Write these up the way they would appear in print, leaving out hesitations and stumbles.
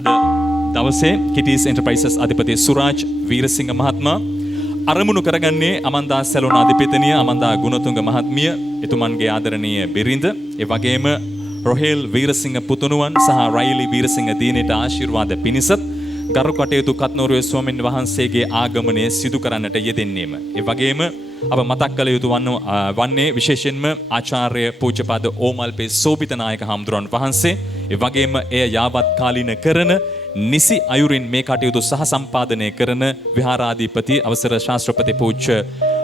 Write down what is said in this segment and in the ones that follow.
අද දවසේ කිටිස් එන්ටර්ප්‍රයිසස් අධිපති සුරාජ් වීරසිංහ මහත්මයා අරමුණු කරගන්නේ අමන්දා සැලොන අධිපතිනිය අමන්දා ගුණතුංග මහත්මිය එතුමන්ගේ ආදරණීය බිරිඳ ඒ වගේම රොහෙල් වීරසිංහ පුතුණුවන් සහ රයිලි වීරසිංහ දිනේට ආශිර්වාද පිණිසත් ගරු කටයුතු කත්නෝරුවේ ස්වාමීන් වහන්සේගේ ආගමනය සිදු කරන්නට යෙදෙන්නේම ඒ වගේම අප මතක් කළ යුතු වන්නේ විශේෂයෙන්ම ආචාර්ය පූජ්‍යපද ඕමල්පේ සෝබිත නායක හාමුදුරන් වහන්සේ ඒ වගේම එය යාවත් කාලීන කරන නිසි අයුරින් මේ කටයුතු සහ සම්පාදනය කරන විහාරාධිපති අවසර ශාස්ත්‍රපති පූජ්‍ය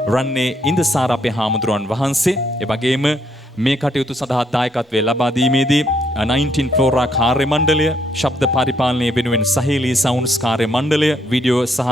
රන්නේ ඉන්දසාර අපේ හාමුදුරන් වහන්සේ ඒ වගේම මේ කටයුතු සඳහා දායකත්වයේ ලබා දීමේදී 19 ෆ්ලෝරා කාර්ය මණ්ඩලය ශබ්ද පරිපාලනය වෙනුවෙන් සහේලී සවුන්ඩ්ස් කාර්ය මණ්ඩලය වීඩියෝ සහ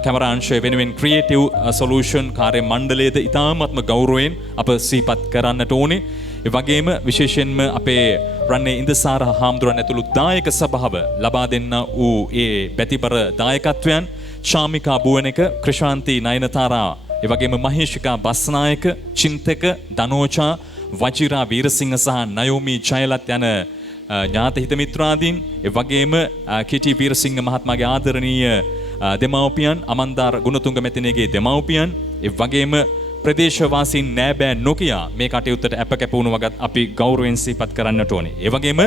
කැමරාංශය වෙනුවෙන් ක්‍රියේටිව් සොලියුෂන් කාර්ය මණ්ඩලයේද ඉතාමත්ම ගෞරවයෙන් අප සිහිපත් කරන්නට ඕනේ. ඒ වගේම විශේෂයෙන්ම අපේ රන්නේ ඉන්දසාර හාමුදුරන් ඇතුළු දායක සභාව ලබා දෙන්න වූ ඒ බැතිබර දායකත්වයන් ශාමිකා බුවනක ක්‍රිෂාන්ති නයනතාරා ඒ වගේම මහේෂිකා බස්නායක චින්තක දනෝචා වජිරා වීරසිංහ සහ නයෝමි ජයලත් යන ඥාත හිත මිත්‍රාදීන් ඒ වගේම කිටි වීරසිංහ මහත්මයාගේ ආදරණීය දෙමව්පියන් අමන්දාර ගුණතුංග මැතිණියගේ දෙමව්පියන් ඒ වගේම ප්‍රදේශවාසීන් නෑබෑ නොකියා මේ කටයුත්තට අප කැපවුණු වගත් අපි ගෞරවයෙන් සිහිපත් කරන්නට ඕනේ. ඒ වගේම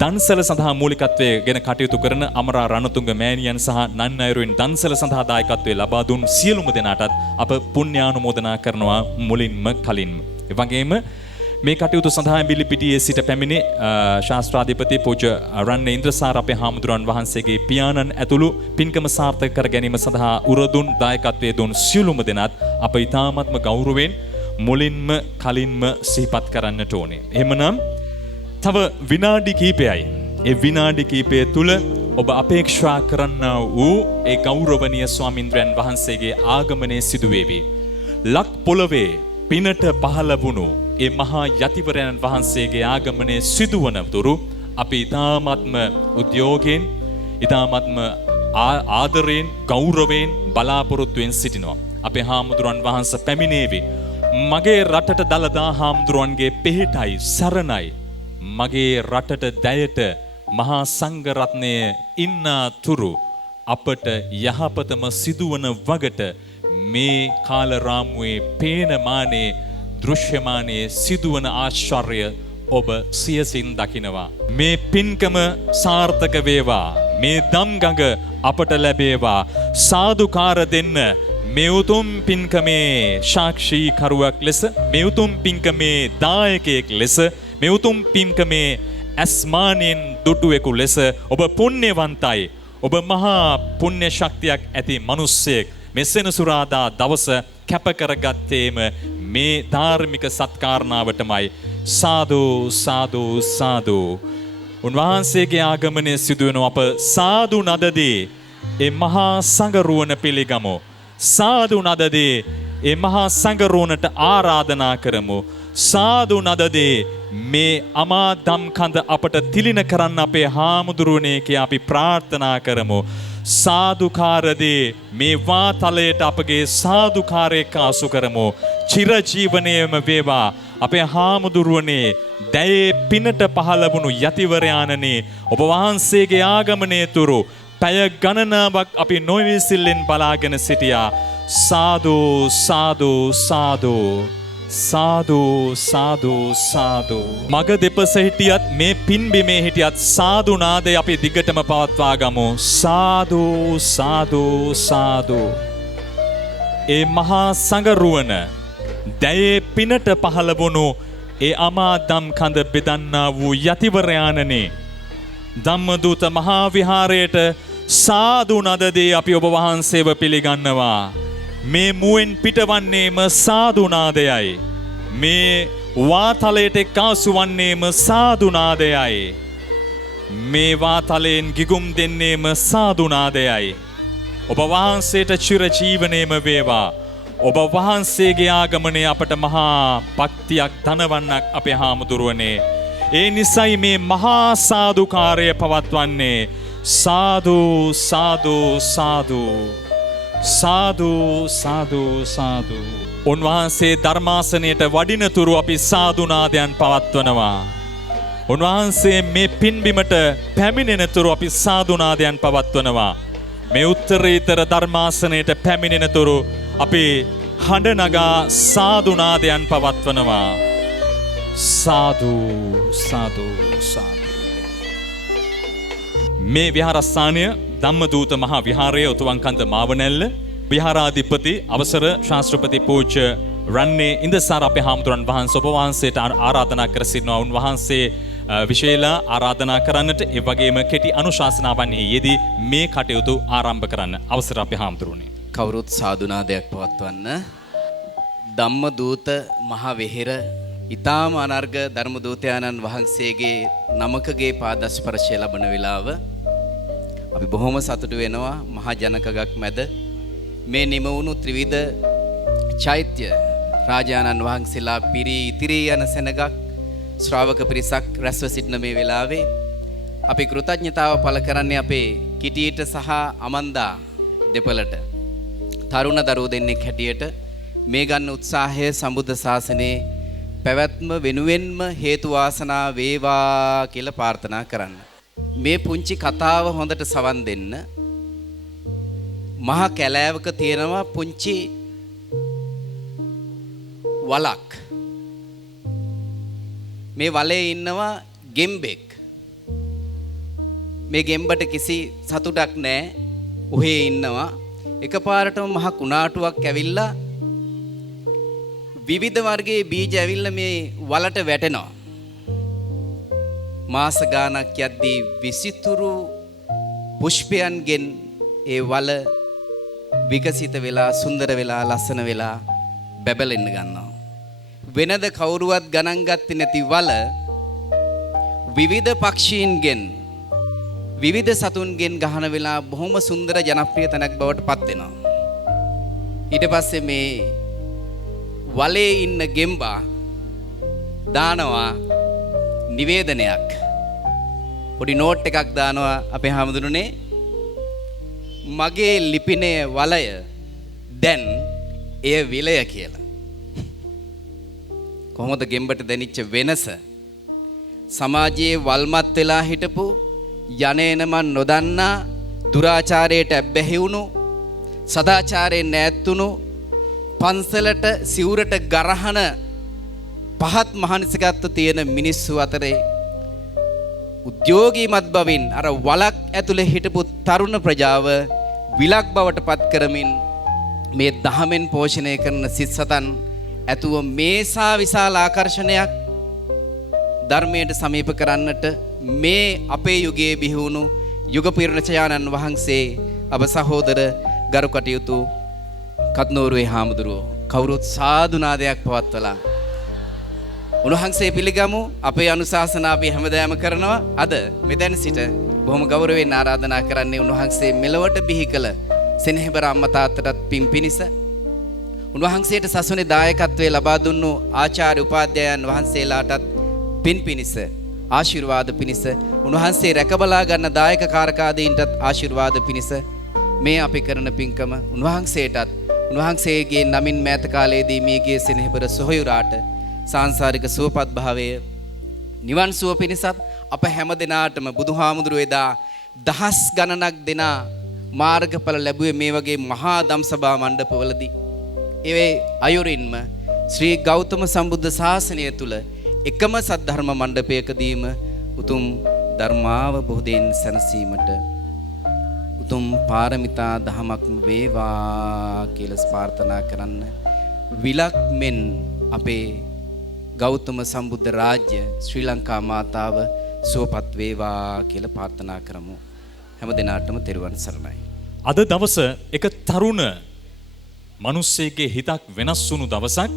දන්සල සඳහා මූලිකත්වයේ ගෙන කටයුතු කරන අමරා රණතුංග මෑණියන් සහ නන් අයුරින් දන්සල සඳහා දායකත්වයේ ලබා දුන් සියලුම දෙනාටත් අප පුණ්‍යානුමෝදනා කරනවා මුලින්ම කලින්ම. ඒ වගේම මේ කටයුතු සඳහා බිලිපිටියේ සිට පැමිණි ශාස්ත්‍රාධිපති පූජ්‍ය රන්නේ ඉන්ද්‍රසාර අපේ හාමුදුරන් වහන්සේගේ පියාණන් ඇතුළු පින්කම සාර්ථක කර ගැනීම සඳහා උරදුන් දායකත්වයේ දුන් සියලුම දෙනාත් අප ඉතාමත්ම ගෞරවයෙන් මුලින්ම කලින්ම සිහිපත් කරන්නට ඕනේ. එහෙමනම් තව විනාඩි කිහිපයයි. ඒ විනාඩි කිහිපය තුල ඔබ අපේක්ෂා කරන්නා වූ ඒ ගෞරවනීය ස්වාමින්ද්‍රයන් වහන්සේගේ ආගමනය සිදු වේවි. ලක් පොළවේ පිනට පහළ වුණු ඒ මහා යතිවරයන් වහන්සේගේ ආගමනය සිදුවන තුරු අපි ඉතාමත්ම උද්‍යෝගයෙන් ඉතාමත්ම ආදරයෙන් ගෞරවයෙන් බලාපොරොත්තුවෙන් සිටිනවා. අපේ හාමුදුරන් වහන්සේ පැමිණේවි. මගේ රටට දළදා හාමුදුරන්ගේ පෙහෙටයි සරණයි. මගේ රටට දැයට මහා සංඝ රත්නය ඉන්නා තුරු අපට යහපතම සිදුවන වගට මේ කාල රාමුවේ පේනමානේ දෘශ්‍යමානයේ සිදුවන ආශ්චර්ය ඔබ සියසින් දකිනවා. මේ පින්කම සාර්ථක වේවා. මේ දම්ගඟ අපට ලැබේවා. සාදුකාර දෙන්න මේ උතුම් පින්කමේ සාක්ෂීකරුවක් ලෙස මේ උතුම් පින්කමේ දායකයෙක් ලෙස මේ උතුම් පින්කමේ අස්මානෙන් දුටුවෙකු ලෙස ඔබ පුණ්‍යවන්තයි. ඔබ මහා පුණ්‍ය ශක්තියක් ඇති මිනිසෙක්. මේ සෙනසුරාදා දවස කැප කරගත්තේම මේ ධාර්මික සත්කාරණාවටමයි. සාදු සාදු සාදු. උන්වහන්සේගේ ආගමනය සිදුවෙන අප සාදු නදදී ඒ මහා සංඝරුවන පිළිගමු. සාදු නදදී ඒ මහා සංඝරුවනට ආරාධනා කරමු. සාදු නදදී මේ අමා දම් කඳ අපට තිලින කරන්න අපේ හාමුදුරුවනේ කියා අපි ප්‍රාර්ථනා කරමු. සාදුකාරදී මේ වාතලයට අපගේ සාදුකාරයක් ආසු කරමු. චිරජීවනයේම වේවා. අපේ හාමුදුරුවනේ දැයේ පිනට පහළ වුණු යතිවරයාණනි ඔබ වහන්සේගේ ආගමනය තුරු පැය ගණනාවක් අපි නොවිසිල්ලෙන් බලාගෙන සිටියා. සාදු සාදු සාදු සාදු සාදු සාදු. මග දෙපස හිටියත් මේ පින්බිමේ හිටියත් සාදු නාදය අපි දිගටම පවත්වා ගමු. සාදු සාදු සාදු. ඒ මහා සංඝරුවන දැයේ පිනට පහළ වුණු ඒ අමා දම් කඳ බෙදන්නා වූ යතිවරයාණනි ධම්මදූත මහා විහාරයට සාදු නදදී අපි ඔබ වහන්සේව පිළිගන්නවා. මේ මුවෙන් පිටවන්නේම සාදු නාදයයි. මේ වාතලයට එක්කාසු වන්නේම සාදු නාදයයි. මේ වාතලයෙන් ගිගුම් දෙන්නේම සාදු නාදයයි. ඔබ වහන්සේට චිරජීවනයේම වේවා. ඔබ වහන්සේගේ ආගමනය අපට මහා භක්තියක් දනවන්නක් අපේ හාමුදුරුවනේ. ඒ නිසයි මේ මහා සාදුකාරය පවත්වන්නේ. සාදු සාදු සාදු සාදු සාදු සාදු. උන්වහන්සේ ධර්මාසනයට වඩිනතුරු අපි සාදුනාදයන් පවත්වනවා. උන්වහන්සේ මේ පින්බිමට පැමිණෙනතුරු අපි සාදුනාදයන් පවත්වනවා. මේ උත්තරීතර ධර්මාසනයට පැමිණෙනතුරු අපි හඬ නගා සාදුනාදයන් පවත්වනවා. සාදු සාදු සාදු. මේ විහාරස්ථානය ධම්මදූත මහා විහාරය උතුවන්කන්ද මාවනැල්ල විහාරාධිපති අවසර ශාස්ත්‍රපති පූජ්‍ය රන්නේ ඉන්දසාර අපේ හාමුදුරන් වහන්සේ ඔබ වහන්සේට ආරාධනා කර සිටිනවා. උන්වහන්සේ විශේෂලා ආරාධනා කරන්නට ඒ වගේම කෙටි අනුශාසනාවන් යෙදී මේ කටයුතු ආරම්භ කරන්න අවසර අපේ හාමුදුරනේ. කවුරුත් සාදුනාදයක් පවත්වන්න. ධම්මදූත මහා වෙහෙර ඊ타ම අනර්ග ධර්මදූතයාණන් වහන්සේගේ නමකගේ පාදස්පර්ශය ලබන වෙලාව අපි බොහොම සතුටු වෙනවා. මහා ජනකගක් මැද මේ නිම වුණු ත්‍රිවිධ චෛත්‍ය රාජානන් වහන්සේලා පිරී ඉතිරී යන සෙනගක් ශ්‍රාවක පිරිසක් රැස්ව සිටින මේ වෙලාවේ අපි කෘතඥතාව පළ කරන්නේ අපේ කිටියට සහ අමන්දා දෙපළට තරුණ දරුවෝ දෙන්නෙක් හැටියට මේ ගන්න උත්සාහය සම්බුද්ධ ශාසනයේ පැවැත්ම වෙනුවෙන්ම හේතු වාසනා වේවා කියලා ප්‍රාර්ථනා කරන්න. මේ පුංචි කතාව හොඳට සවන් දෙන්න. මහා කැලෑවක තියෙනවා පුංචි වලක්. මේ වලේ ඉන්නවා ගෙම්බෙක්. මේ ගෙම්බට කිසි සතුටක් නැහැ. උහේ ඉන්නවා. එකපාරටම මහ කුණාටුවක් ඇවිල්ලා විවිධ වර්ගයේ බීජ ඇවිල්ලා මේ වලට වැටෙනවා. මාස ගානක් යද්දී විසිතුරු පුෂ්පයන්ගෙන් ඒ වල විකසිත වෙලා සුන්දර වෙලා ලස්සන වෙලා බැබලෙන්න ගන්නවා. වෙනද කවුරුවත් ගණන් ගත්තේ නැති වල විවිධ පක්ෂීන්ගෙන් විවිධ සතුන්ගෙන් ගහන වෙලා බොහොම සුන්දර ජනප්‍රිය තැනක් බවට පත් වෙනවා. ඊට පස්සේ මේ වලේ ඉන්න ගෙම්බා දානවා නිවේදනයක්. පොඩි නෝට් එකක් දානවා අපේ හැමදෙරුනේ මගේ ලිපිනේ වලය දැන් එය විලය කියලා. කොහොමද ගෙම්බට දැනිච්ච වෙනස? සමාජයේ වල්මත් වෙලා හිටපු යන්නේන මන් නොදන්නා දුරාචාරයට ඇබ්බැහි වුණු සදාචාරයෙන් ඈත්තුණු පන්සලට සිවුරට ගරහන පහත් මහානිසකත්ව තියෙන මිනිස්සු අතරේ උද්‍යෝගීමත් බවින් අර වලක් ඇතුලේ හිටපු තරුණ ප්‍රජාව විලක් බවට පත් කරමින් මේ දහමෙන් පෝෂණය කරන සිත්සතන් ඇතුව මේසා විශාල ආකර්ෂණයක් ධර්මයට සමීප කරන්නට මේ අපේ යුගයේ බිහි වුණු යුග පිරිණචයාණන් වහන්සේ අප සහෝදර ගරු කටයුතු කත්නෝරුවේ හාමුදුරුවෝ කවුරුත් සාදුනාදයක් පවත්වලා උන්වහන්සේ පිළිගමු. අපේ අනුශාසනා අපි හැමදාම කරනවා. අද මෙතන සිට බොහොම ගෞරවයෙන් ආරාධනා කරන්නේ උන්වහන්සේ මෙලොවට බිහි කළ සෙනෙහබර අම්මා තාත්තටත් පින් පිනිස උන්වහන්සේට සසුනේ දායකත්වයේ ලබා දුන්නු ආචාර්ය උපාධ්‍යායන් වහන්සේලාටත් පින් පිනිස ආශිර්වාද පිනිස උන්වහන්සේ රැකබලා ගන්න දායක කාරකාදීන්ටත් ආශිර්වාද පිනිස මේ අපි කරන පින්කම උන්වහන්සේටත් උන්වහන්සේගේ නමින් මෑත කාලයේදී මියගිය සෙනෙහබර සොහොයුරාට සාංශාරික සුවපත් භාවයේ නිවන් සුව පිණිසත් අප හැම දිනාටම බුදුහාමුදුරුවෝ එදා දහස් ගණනක් දෙනා මාර්ගඵල ලැබුවේ මේ වගේ මහා ධම්සභා මණ්ඩපවලදී. ඒ අයුරින්ම ශ්‍රී ගෞතම සම්බුද්ධ ශාසනය තුල එකම සද්ධර්ම මණ්ඩපයකදීම උතුම් ධර්මාවබෝධයෙන් සැනසීමට උතුම් පාරමිතා දහමක් වේවා කියලා ප්‍රාර්ථනා කරන්න. විලක් මෙන් අපේ ගෞතම සම්බුද්ධ රාජ්‍ය ශ්‍රී ලංකා මාතාව සුවපත් වේවා කියලා ප්‍රාර්ථනා කරමු. හැම දිනාටම තෙරුවන් සරණයි. අද දවස එක තරුණ මිනිස්සෙගේ හිතක් වෙනස් වුණු දවසක්.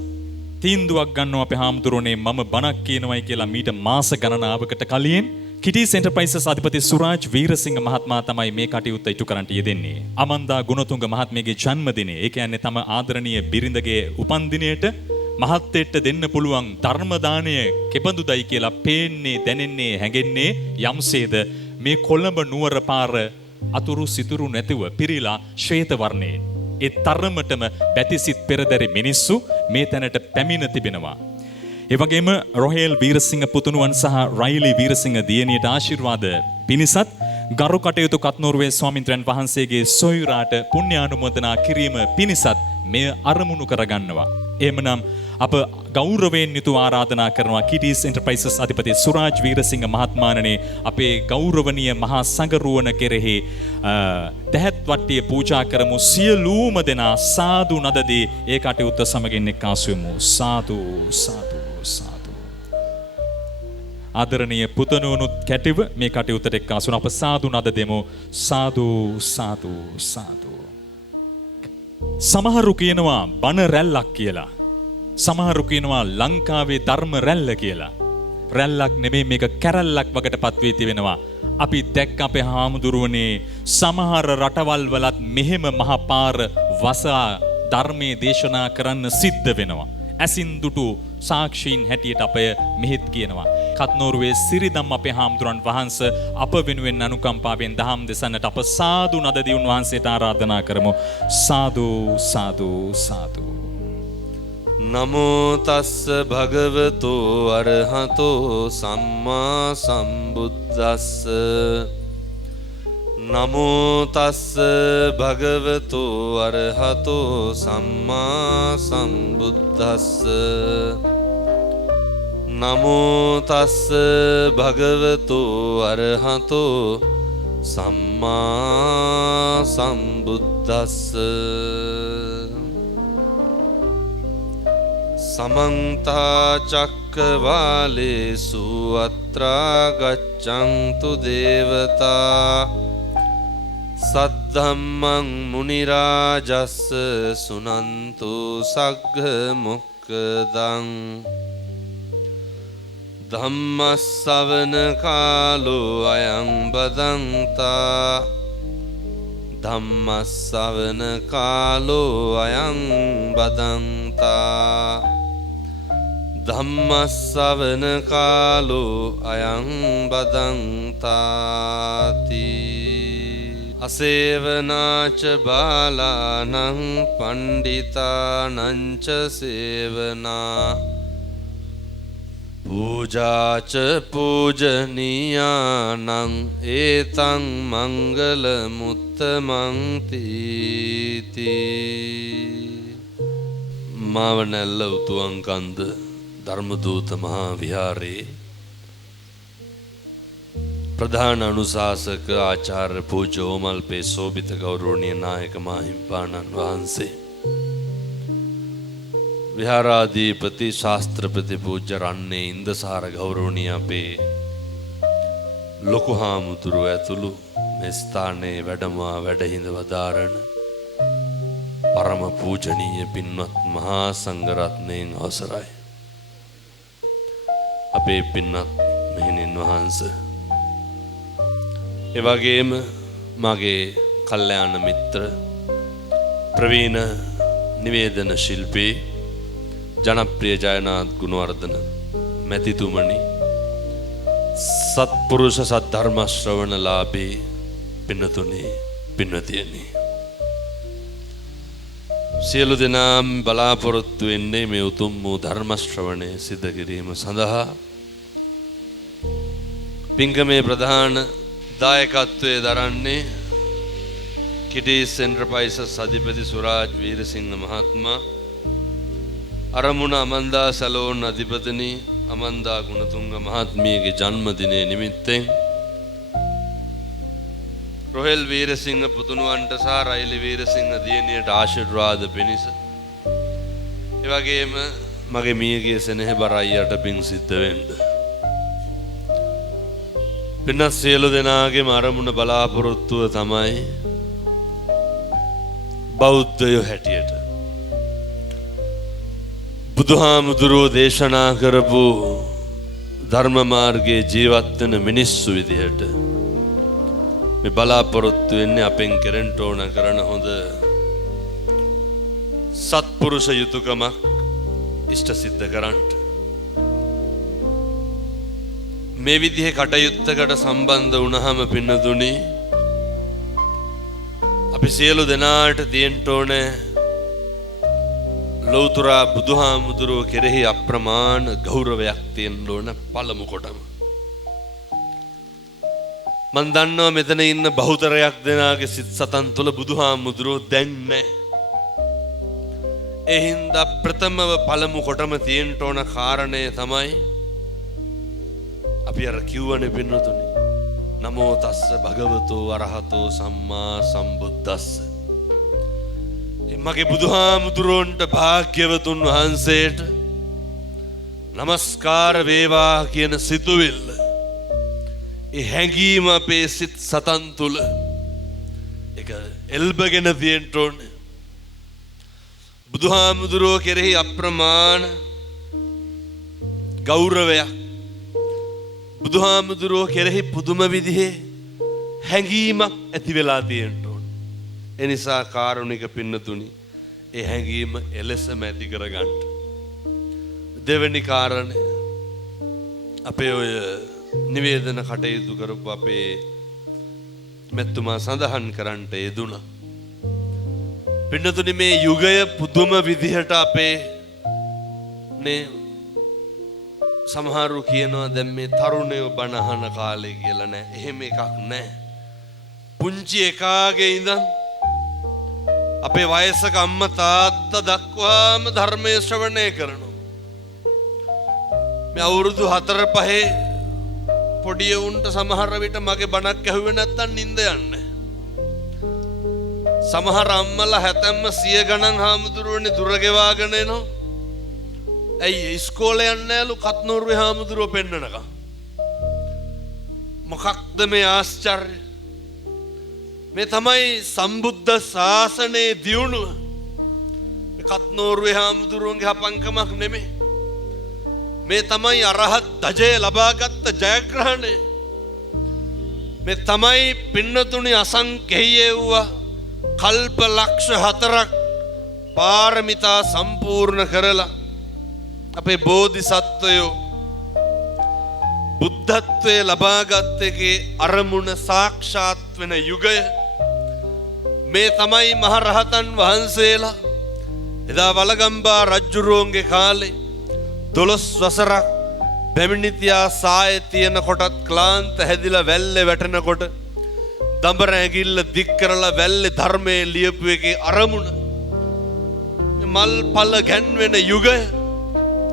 තීන්දුවක් ගන්නවා අපේ හාමුදුරනේ මම බණක් කියනවායි කියලා මීට මාස ගණනාවකට කලින් කිටිස් එන්ටර්ප්‍රයිසස් අධිපති සුරාජ් වීරසිංහ මහත්මයා තමයි මේ කටයුත්ත ඉටු කරන්නට යෙදෙන්නේ. අමන්දා ගුණතුංග මහත්මියගේ ජන්මදිනය, ඒ කියන්නේ තම ආදරණීය බිරිඳගේ උපන්දිනයට මහත්යට දෙන්න පුළුවන් ධර්ම දාණය කෙබඳුදයි කියලා පේන්නේ, දැනෙන්නේ, හැඟෙන්නේ යම්සේද මේ කොළඹ නුවර පාර අතුරු සිතුරු නැතිව පිරීලා ශ්වේත වර්ණයෙන්. ඒ තරමටම බැතිසිත පෙරදරි මිනිස්සු මේ තැනට පැමිණ තිබෙනවා. ඒ වගේම රොහෙල් වීරසිංහ පුතුණුවන් සහ රයිලි වීරසිංහ දියණියට ආශිර්වාද පිණිසත් ගරු කටයුතු කත්නෝරුවේ ස්වාමින්ද්‍රයන් වහන්සේගේ සොයුරාට පුණ්‍යානුමෝදනා කිරීම පිණිසත් මෙය අරමුණු කරගන්නවා. එහෙමනම් අප ගෞරවයෙන් යුතුව ආරාධනා කරනවා කිටිස් එන්ටර්ප්‍රයිසස් අධිපති සුරාජ් වීරසිංහ මහත්මයාණනි අපේ ගෞරවනීය මහා සංඝරුවන කෙරෙහි දැහැත් වට්ටිය පූජා කරමු. සියලුම දෙනා සාදු නදදී ඒ කටයුත්ත සමගින් එක්කාසු වෙමු. සාදු සාදු සාදු. ආදරණීය පුතණුවනුත් කැටිව මේ කටයුත්තට එක්කාසු වන අප සාදු නද දෙමු. සාදු සාදු සාදු. සමහරු කියනවා බණ රැල්ලක් කියලා. සමහරු කියනවා ලංකාවේ ධර්ම රැල්ල කියලා. රැල්ලක් නෙමෙයි මේක කැරැල්ලක් වකට පත්වී තිබෙනවා. අපි දැක්ක අපේ හාමුදුරුවනේ සමහර රටවල් වලත් මෙහෙම මහ පාර වසා ධර්මයේ දේශනා කරන්න සිද්ධ වෙනවා. ඇසින් දුටු සාක්ෂීන් හැටියට අපය මෙහෙත් කියනවා. කත්නෝරුවේ සිරිදම් අපේ හාමුදුරන් වහන්සේ අප වෙනුවෙන් අනුකම්පාවෙන් දහම් දෙසන්නට අප සාදු නදදී උන්වහන්සේට ආරාධනා කරමු. සාදු සාදු සාදු. නමෝ තස්ස භගවතෝ අරහතෝ සම්මා සම්බුද්දස්ස. නමෝ තස්ස භගවතෝ අරහතෝ සම්මා සම්බුද්දස්ස. නමෝ තස්ස භගවතෝ අරහතෝ සම්මා සම්බුද්දස්ස. සමන්ත චක්කවාලේසු අත්‍රා ගච්ඡන්තු දේවතා සද්ධම්මං මුනි රාජස්ස සුනන්තු සග්ග මොක්ඛදං ධම්මස්සවන කාලෝ අයං බදන්තා ධම්මස්සවන කාලෝ අයං බදන්තා ධම්මස්සවන කාලෝ අයං බදන්තාති. අසේවනාච බාලානං පණ්ඩිතානංච සේවනා පූජාච පූජනීයානං ඒතං මංගල මුත්තමං තීති. මාවනැල්ල උතුවන්කන්ද ධර්මදූත මහා විහාරයේ ප්‍රධාන අනුශාසක ආචාර්ය පූජ්‍ය ඕමල්පේ සෝභිත ගෞරවනීය නායක මාහිම්පාණන් වහන්සේ, විහාරාධිපති ශාස්ත්‍රපති පූජ්‍ය රන්නේ ඉන්දසාර ගෞරවනීය අපේ ලොකු හාමුදුරුව ඇතුළු මේ ස්ථානයේ වැඩමවා වැඩහිඳ වදාරන පරම පූජනීය පින්වත් මහා සංඝරත්නයන් අවසරයි. අපේ පින්වත් මෙහෙණින් වහන්සේ, ඒ වගේම මගේ කල්යාණ මිත්‍ර ප්‍රවීණ නිවේදන ශිල්පී ජනප්‍රිය ජයනාත් ගුණවර්ධන මැතිතුමනි, සත්පුරුෂ සද්ධර්ම ශ්‍රවණලාභී පින්නතුනි, පින්නතියනි, සියලු දෙනාම බලාපොරොත්තු වෙන්නේ මේ උතුම් වූ ධර්ම ශ්‍රවණය සිද්ධ කිරීම සඳහා. පින්කමේ ප්‍රධාන දායකත්වයේ දරන්නේ කිටිස් එන්ටර්ප්‍රයිසස් අධිපති සුරාජ් වීරසිංහ මහත්මයා, අරමුණ අමන්දා සැලෝන් අධිපතිනි අමන්දා ගුණතුංග මහත්මියගේ ජන්මදිනය නිමිත්තෙන් රොහෙල් වීරසිංහ පුතුණුවන්ට සහ රයිලි වීරසිංහ දියණියට ආශිර්වාද පිණිස, ඒ වගේම මගේ මියගිය සෙනෙහබර අයියට පින් සිද්ධ වෙන්න. පින්වත් සියලු දෙනාගේම අරමුණ බලාපොරොත්තුව තමයි බෞද්ධයෝ හැටියට බුදුහාමුදුරුවෝ දේශනා කරපු ධර්ම මාර්ගයේ ජීවත් වෙන මිනිස්සු විදිහට මේ බලාපොරොත්තු වෙන්නේ අපෙන් කෙරෙන්න ඕන කරන හොඳ සත්පුරුෂ යුතුයකමක් ඉෂ්ට සිද්ධ කරන්න. මේ විදිහේ කටයුත්තකට සම්බන්ධ වුණාම පින්නතුනි, අපි සියලු දෙනාට තියෙන්න ඕනේ ලෞතුරා බුදුහාමුදුරුව කෙරෙහි අප්‍රමාණ ගෞරවයක් තියෙන්න ඕන පළමු කොටම. මන් දන්නවා මෙතන ඉන්න බහුතරයක් දෙනාගේ සිත් සතන් තුළ බුදුහාමුදුරුව දැන් නැහැ. ඒ හින්දා ප්‍රථමව පළමු කොටම තියෙන්න ඕන කාරණය තමයි අපි අර කිව්වනේ පින්නතුනි. නමෝ තස්ස භගවතෝ අරහතෝ සම්මා සම්බුද්දස්ස. මගේ බුදුහාමුදුරුවන්ට භාග්‍යවතුන් වහන්සේට නමස්කාර වේවා කියන සිතුවිල්ල, ඒ හැඟීම අපේ සිත් සතන් තුළ එක එල්බගෙන තියෙන්න ඕනේ. බුදුහාමුදුරුව කෙරෙහි අප්‍රමාණ ගෞරවයක්, බුදුහාමුදුරුව කෙරෙහි පුදුම විදිහේ හැඟීමක් ඇති වෙලා තියෙන්න ඕනේ. එනිසා කාරුණික පින්නතුනි, ඒ හැඟීම එලෙසම ඇති කරගන්න. දෙවෙනි කාරණය, අපේ ඔය නිවේදන කටයුතු කරපු අපේ මෙතුමා සඳහන් කරන්නට යෙදුණා. පින්නතුනි, මේ යුගය පුදුම විදිහට අපේ නේ සමහරු කියනවා දැන් මේ තරුණයෝ බණ අහන කාලේ කියලා. නෑ, එහෙම එකක් නෑ. පුංචි එකාගේ ඉඳන් අපේ වයසක අම්මා තාත්තා දක්වාම ධර්මයේ ශ්‍රවණය කරනවා. මේ අවුරුදු 4-5 පොඩි උන්ට සමහර විට මගේ බණක් ඇහුවේ නැත්තම් නිින්ද යන්නේ. සමහර අම්මලා හැතැම්ම 100 ගණන් හාමුදුරුවනේ දුර ගෙවාගෙන එනවා. ඇයි ඉස්කෝලේ යන්නේ නැලු කත්නෝරුවේ හාමුදුරුව පෙන්නනකම්. මොකක්ද මේ ආශ්චර්ය? මේ තමයි සම්බුද්ධ ශාසනයේ දියුණුව. මේ කත්නෝරුවේ හාමුදුරුවන්ගේ හපංකමක් නෙමෙයි. මේ තමයි අරහත් ධජය ලබාගත් ජයග්‍රහණය. මේ තමයි පින්නතුනි අසංකේය වූ කල්ප ලක්ෂ 4ක් පාරමිතා සම්පූර්ණ කරලා අපේ බෝධිසත්වයෝ බුද්ධත්වයේ ලබාගත් එකේ අරමුණ සාක්ෂාත් වෙන යුගය. මේ තමයි මහරහතන් වහන්සේලා එදා වලගම්බා රජුරුවන්ගේ කාලේ 12 වසරක් පැමිණිතියා සායේ තියෙන කොටත් ක්ලාන්ත හැදිලා වැල්ලේ වැටෙනකොට දඹර ඇගිල්ල දික් කරලා වැල්ලේ ධර්මයේ ලියපු එකේ අරමුණ මල් පල ගැන්වෙන යුගය.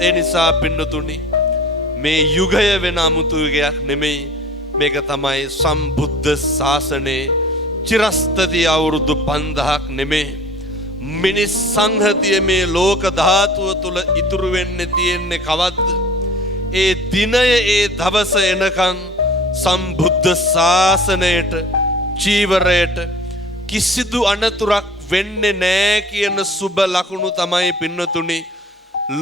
ඒ නිසා පින්නතුනි, මේ යුගය වෙන අමුතු යුගයක් නෙමෙයි. මේක තමයි සම්බුද්ධ ශාසනයේ චිරස්තති අවුරුදු 5000ක් නෙමෙයි. මිනිස් සංහතිය මේ ලෝක ධාතුව තුල ඉතුරු වෙන්නේ තියෙන්නේ කවද්ද? ඒ දිනය, ඒ දවස එනකන් සම්බුද්ධ ශාසනයට, චීවරයට කිසිදු අනතුරක් වෙන්නේ නැහැ කියන සුබ ලකුණු තමයි පින්නතුනි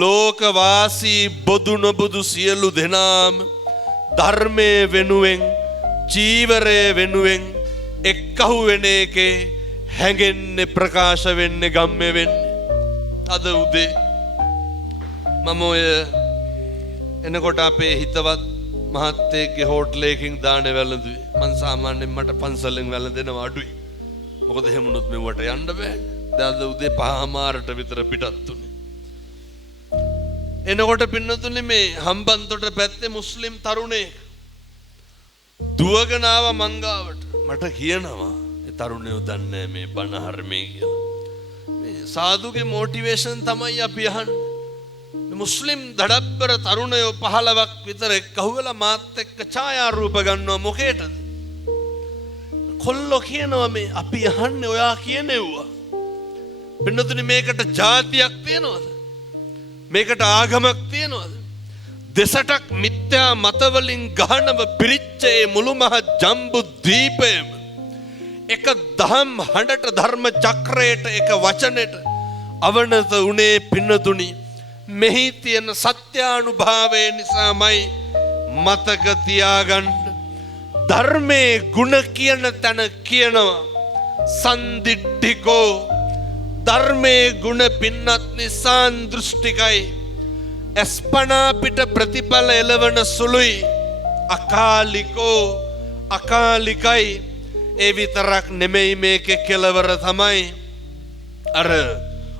ලෝකවාසී බොදු නොබොදු සියලු දෙනාම ධර්මයේ වෙනුවෙන්, චීවරයේ වෙනුවෙන් එක්කහු වෙන එකේ හැඟෙන්නේ, ප්‍රකාශ වෙන්නේ, ගම්මේ වෙන්නේ. අද උදේ මම ඔය එනකොට අපේ හිතවත් මහත්තයෙක්ගේ හෝටලයකින් දානේ වැළඳුවේ. මං සාමාන්‍යයෙන් මට පන්සලෙන් වැළඳෙනවා අඩුයි. මොකද එහෙම වුණොත් මෙවට යන්න බෑ. දැන් අද උදේ 5:00ට විතර පිටත් උනේ. එනකොට පින්නතුනේ මේ හම්බන්තොට පැත්තේ මුස්ලිම් තරුණයෙක් දුවගෙන ආවා මංගාවට. මට කියනවා ඒ තරුණයෝ දන්නේ මේ බණ හර්මේ කියලා. මේ සාදුගේ මොටිවේෂන් තමයි අපි අහන්නේ. මේ මුස්ලිම් දඩබ්බර තරුණයෝ 15ක් විතර එක්කහුවලා මාත් එක්ක ඡායාරූප ගන්නවා. මොකේද? කොල්ලෝ කියනවා මේ අපි අහන්නේ ඔයා කියනෙව්වා. පින්නතුනේ මේකට ජාතියක් තියනවද? මේකට ආගමක් තියනවද? දෙසටක් මිත්‍යා මතවලින් ගහනව පිරිච්චේ මුළු මහ ජම්බු දීපයම එක දහම් හඬට, ධර්ම චක්‍රයට, එක වචනෙට අවනත උනේ පින්නතුනි මෙහි තියෙන සත්‍යානුභාවය නිසාමයි. මතක තියාගන්න, ධර්මයේ ගුණ කියන තැන කියනවා සන්දිට්ඨිකෝ. ධර්මයේ ගුණ පින්නත්නි සාන්දෘෂ්ටිකයි. එස්පනා පිට ප්‍රතිඵල එළවන සුළුයි. අකාලිකෝ, අකාලිකයි. ඒ විතරක් නෙමෙයි, මේකේ කෙලවර තමයි අර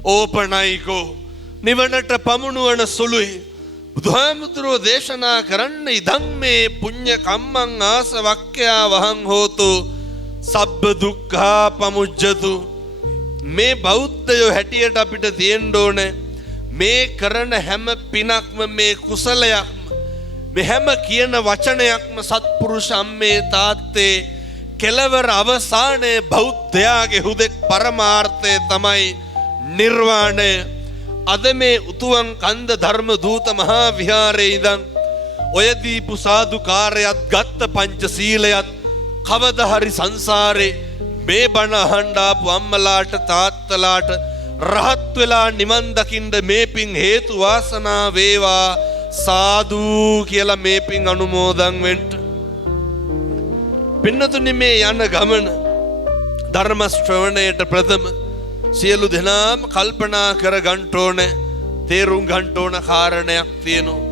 ඕපනයිකෝ, නිවනට පමුණුවන සුළුයි. බුදුහාමුදුරුවෝ දේශනා කරන්න ඉදං මේ පුඤ්ඤ කම්මං ආසවක්ඛ්‍යා වහං හෝතු සබ්බ දුක්ඛා පමුජ්ජතු. මේ බෞද්ධයෝ හැටියට අපිට තියෙන්න ඕනේ මේ කරන හැම පිනක්ම මේ කුසලයක්ම මේ හැම කියන වචනයක්ම සත්පුරුෂ අම්මේ තාත්තේ කෙලවර අවසානයේ බෞද්ධයාගේ හුදෙක් පරමාර්ථය තමයි නිර්වාණය. අද මේ උතුම් කන්ද ධර්ම දූත මහා විහාරයේ ඉඳන් ඔය දීපු සාදුකාරයත් ගත්ත පංචශීලයත් කවදා හරි සංසාරේ මේ බණ අහන්න ආපු අම්මලාට තාත්තලාට රහත් වෙලා නිවන් දකින්න මේ පින් හේතු වාසනා වේවා සාදු කියලා මේ පින් අනුමෝදන් වෙන්න. පින්නතුනි මේ යන ගමන ධර්ම ශ්‍රවණයට ප්‍රථම සියලු දෙනාම කල්පනා කර ගන්න ඕනේ තේරුම් ගන්න ඕන කාරණයක් තියෙනවා.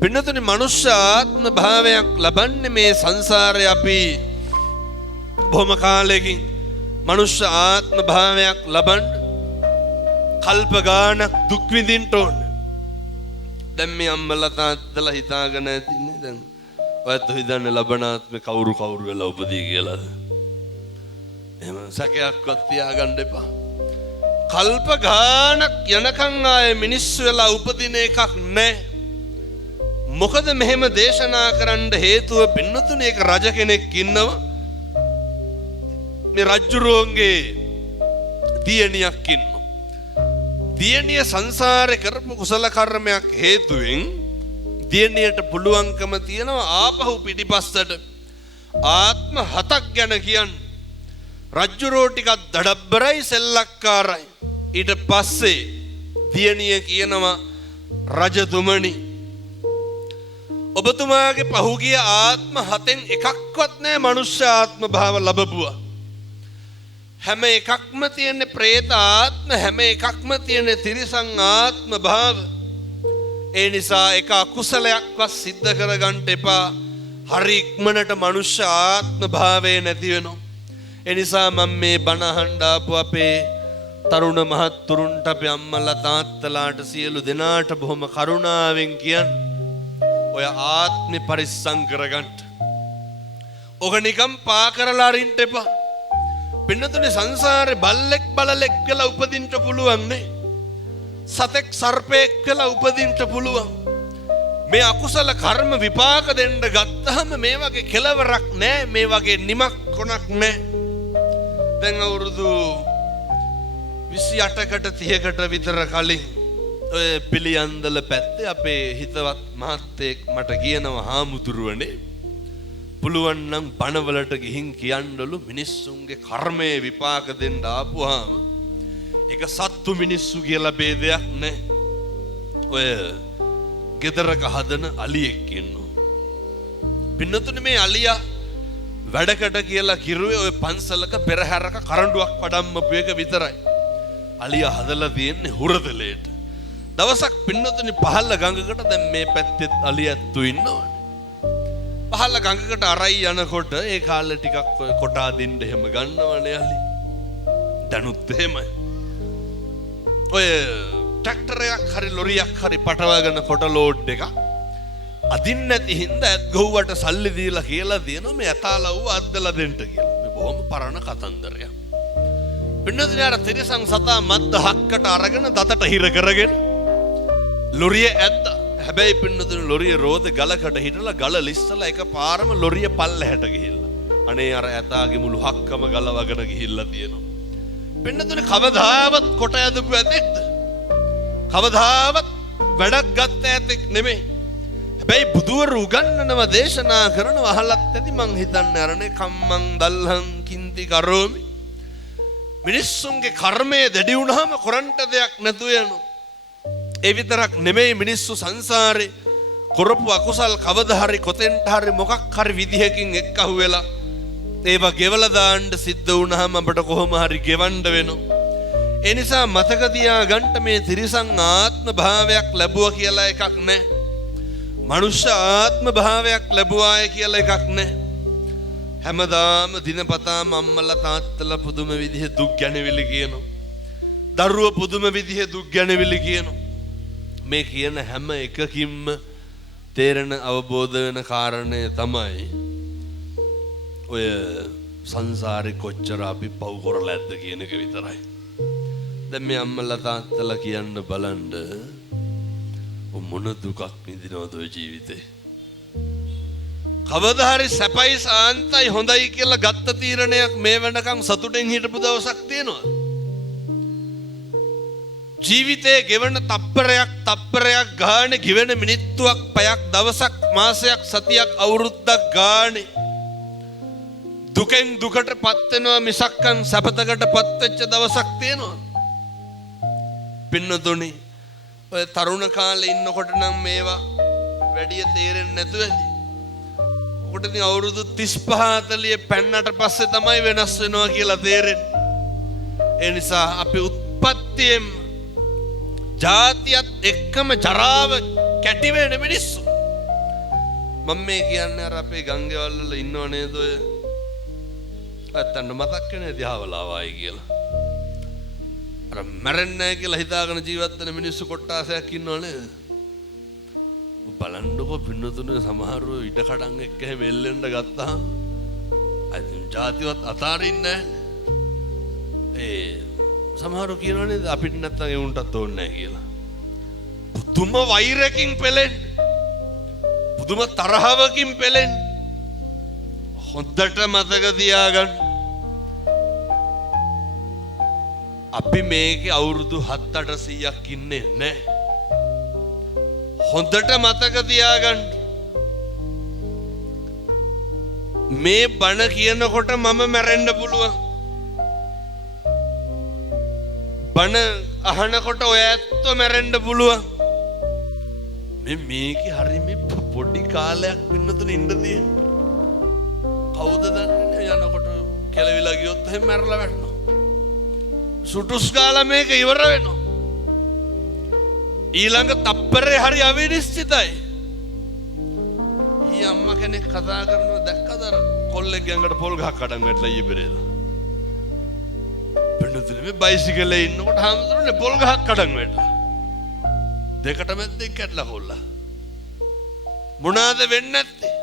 පින්නතුනි මනුෂ්‍ය ආත්ම භාවයක් ලබන්නේ මේ සංසාරේ අපි බොහොම කාලෙකින් මනුෂ්‍ය ආත්ම භාවයක් ලබන්න කල්ප ගානක් දුක් විඳින්න ඕනේ. දැන් මේ අම්මලා තාත්තලා හිතාගෙන ඇතිනේ දැන් ඔයත් හිතන්නේ ලබන ආත්මේ කවුරු වෙලා උපදී කියලා. එහෙම සැකයක්වත් තියාගන්න එපා. කල්ප ගානක් යනකම් ආයේ මිනිස්සු වෙලා උපදින එකක් නැහැ. මොකද මෙහෙම දේශනා කරන්න හේතුව පින්නතුනේ එක රජ කෙනෙක් ඉන්නවා. මේ රජුරුවන්ගේ දියණියක් ඉන්නවා. දියණිය සංසාරේ කරපු කුසල කර්මයක් හේතුවෙන් දියණියට පුළුවන්කම තියෙනවා ආපහු පිටිපස්සට ආත්ම 7ක් ගැන කියන්නේ. රජ්ජුරෝ ටිකක් දඩබ්බරයි සෙල්ලක්කාරයි. ඊට පස්සේ දියණිය කියනවා රජතුමනි ඔබතුමාගේ පහුගිය ආත්ම 7න් එකක්වත් නැහැ මනුෂ්‍ය ආත්ම භාව ලැබුවා. හැම එකක්ම තියෙන പ്രേත ආත්ම හැම එකක්ම තියෙන තිරිසන් ආත්ම භාව. ඒ නිසා එක අකුසලයක්වත් සිද්ධ කරගන්න එපා. හරි ඉක්මනට මනුෂ්‍ය ආත්ම භාවය නැති වෙනවා. ඒ නිසා මම මේ බණ අහන්න ආපු අපේ තරුණ මහත්තුරුන්ට අපේ අම්මලා තාත්තලාට සියලු දෙනාට බොහොම කරුණාවෙන් කියන්නේ ඔය ආත්මේ පරිස්සම් කරගන්න. ඔක නිකම් පා කරලා අරින්න එපා. පින්නතුනේ සංසාරේ බල්ලෙක් බලලෙක් කියලා උපදින්න පුළුවන් නේ. සතෙක් සර්පෙක් කියලා උපදින්න පුළුවන්. මේ අකුසල කර්ම විපාක දෙන්න ගත්තාම මේ වගේ කෙලවරක් නැහැ. මේ වගේ නිමක් කොනක් නැහැ. දැන් අවුරුදු 28කට 30කට විතර කලින් ඔය පිළියන්දල පැත්තේ අපේ හිතවත් මහත්තයෙක් මට කියනවා හාමුදුරුවනේ පුළුවන් නම් බණවලට ගිහින් කියන්නලු මිනිස්සුන්ගේ කර්මයේ විපාක දෙන්න ආපුවාම ඒක සත්තු මිනිස්සු කියලා ભેදයක් නැහැ. ඔය ගෙදරක හදන අලියෙක් ඉන්නවා. පින්නතුනේ මේ අලියා වැඩකට කියලා කිරුවේ ඔය පන්සලක පෙරහැරක කරඬුවක් වඩම්මපු එක විතරයි. අලියා හදලා තියෙන්නේ හුරතලයට. දවසක් පින්නතුනි පහළ ගඟකට දැන් මේ පැත්තේ අලියැත්තු ඉන්නවනේ. පහළ ගඟකට අරයි යනකොට ඒ කාලේ ටිකක් ඔය කොටා දෙන්න එහෙම ගන්නවනේ අලි. දැනුත් එහෙමයි. ඔය ට්‍රැක්ටරයක් හරි ලොරියක් හරි පටවගෙන කොට ලෝඩ් එක අදින්න නැති හින්දා ඇත් ගහුවට සල්ලි දීලා කියලා දෙනවා මේ ඇතාලව්ව අද්දලා දෙන්න කියලා. මේ බොහොම පරණ කතන්දරයක්. පින්නතුනි අර තිරිසන් සතා මද්ද හක්කට අරගෙන දතට හිර කරගෙන ලොරිය ඇද්දා. හැබැයි පින්නතුනි ලොරිය රෝද ගලකට හිටලා ගල ලිස්සලා එකපාරම ලොරිය පල්ලෙහාට ගිහිල්ලා. අනේ අර ඇතාගේ මුළු හක්කම ගලවගෙන ගිහිල්ලා තියෙනවා. පින්නතුනි කවදාවත් කොට ඇදපු ඇතෙක්ද? කවදාවත් වැඩක් ගත්ත ඇතෙක් නෙමෙයි. හැබැයි බුදුවරු උගන්වනවා දේශනා කරනවා අහලත් ඇති මං හිතන්නේ අරනේ කම්මං දල්හං කින්ති කරෝමි. මිනිස්සුන්ගේ කර්මය දැඩි වුණාම කරන්න දෙයක් නැතුව යනවා. ඒ විතරක් නෙමෙයි මිනිස්සු සංසාරේ කරපු අකුසල් කවදා හරි කොතෙන්ට හරි මොකක් හරි විදිහකින් එක්කහුව වෙලා ඒවා ගෙවලා දාන්න සිද්ධ වුණාම අපට කොහොම හරි ගෙවන්න වෙනවා. ඒ නිසා මතක තියාගන්න මේ තිරිසන් ආත්ම භාවයක් ලැබුවා කියලා එකක් නැහැ. මනුෂ්‍ය ආත්ම භාවයක් ලැබුවාය කියලා එකක් නැහැ. හැමදාම දිනපතාම අම්මලා තාත්තලා පුදුම විදිහේ දුක් ගැනවිලි කියනවා. දරුව පුදුම විදිහේ දුක් ගැනවිලි කියනවා. මේ කියන හැම එකකින්ම තේරෙන අවබෝධ වෙන කාරණය තමයි ඔය සංසාරේ කොච්චර අපි පව් කරලා ඇද්ද කියන එක විතරයි. දැන් මේ අම්මලා තාත්තලා කියන්න බලන්න මොන දුකක් විඳිනවද ඔය ජීවිතේ. කවදා හරි සැපයි සාන්තයි හොඳයි කියලා ගත්ත තීරණයක් මේ වෙනකන් සතුටෙන් හිටපු දවසක් තියෙනවා. ජීවිතේ ගෙවන තප්පරයක් ගානේ ගෙවෙන මිනිත්තුවක් පැයක් දවසක් මාසයක් සතියක් අවුරුද්දක් ගානේ දුකෙන් දුකට පත් වෙනවා මිසක්කන් සැපතකට පත් වෙච්ච දවසක් තියෙනවා. පින්නතුනි ඔය තරුණ කාලේ ඉන්නකොට නම් මේවා වැඩි තේරෙන්නේ නැතුව ඇති. ඔකට ඉතින් අවුරුදු 35 40 පෙන්නට පස්සේ තමයි වෙනස් වෙනවා කියලා තේරෙන්නේ. ඒ නිසා අපි උත්පත්තියෙන් ජාතියත් එක්කම ජරාව කැටි වෙන මිනිස්සු. මම මේ කියන්නේ අර අපේ ගංගේවල් වල ඉන්නව නේද ඔය අතන්න මතක් වෙන්නේ දිහාවලාවයි කියලා. අර මැරෙන්නේ නැහැ කියලා හිතාගෙන ජීවත් වෙන මිනිස්සු කොට්ටාසයක් ඉන්නව නේද? බලන්නකො පින්නතුනේ සමහරව ඉඩ කඩන් එක්ක එහෙම එල්ලෙන්න ගත්තාම අයිතින් ජාතිවත් අතාරින්නේ නැහැ. සමහරව කියනවා නේද අපිට නැත්තම් ඒ උන්ටත් ඕනේ නැහැ කියලා. පුදුම වෛරකින් පෙළෙන්නේ. පුදුම තරහවකින් පෙළෙන්නේ. හොඳට මතක තියාගන්න. අපි මේකේ අවුරුදු 7-800ක් ඉන්නේ නැහැ. හොඳට මතක තියාගන්න. මේ බණ කියනකොට මම මැරෙන්න පුළුවන්. බණ අහනකොට ඔය ඇත්තෝ මැරෙන්න පුළුවන්. මේකේ හරි මේ පොඩි කාලයක් වෙනතුන ඉන්න තියෙන. කවුද දන්නේ යනකොට කෙලවිලා ගියොත් එහෙම මැරලා වැටෙනවා. සුටුස් ගාලා මේක ඉවර වෙනවා. ඊළඟ තප්පරේ හරි අවිනිශ්චිතයි. ඊ අම්මා කෙනෙක් කතා කරනවා දැක්කද අර කොල්ලෙක් ඇඟට පොල් ගහක් කඩන් වැටලා ඊයේ පෙරේද. පින්නතුනේ මේ බයිසිකලේ ඉන්නකොට හැමදෙරේ පොල් ගහක් කඩන් වැටලා. දෙකට මැද්දෙන් කැඩලා කොල්ලා. මොනවාද වෙන්නේ නැත්තේ?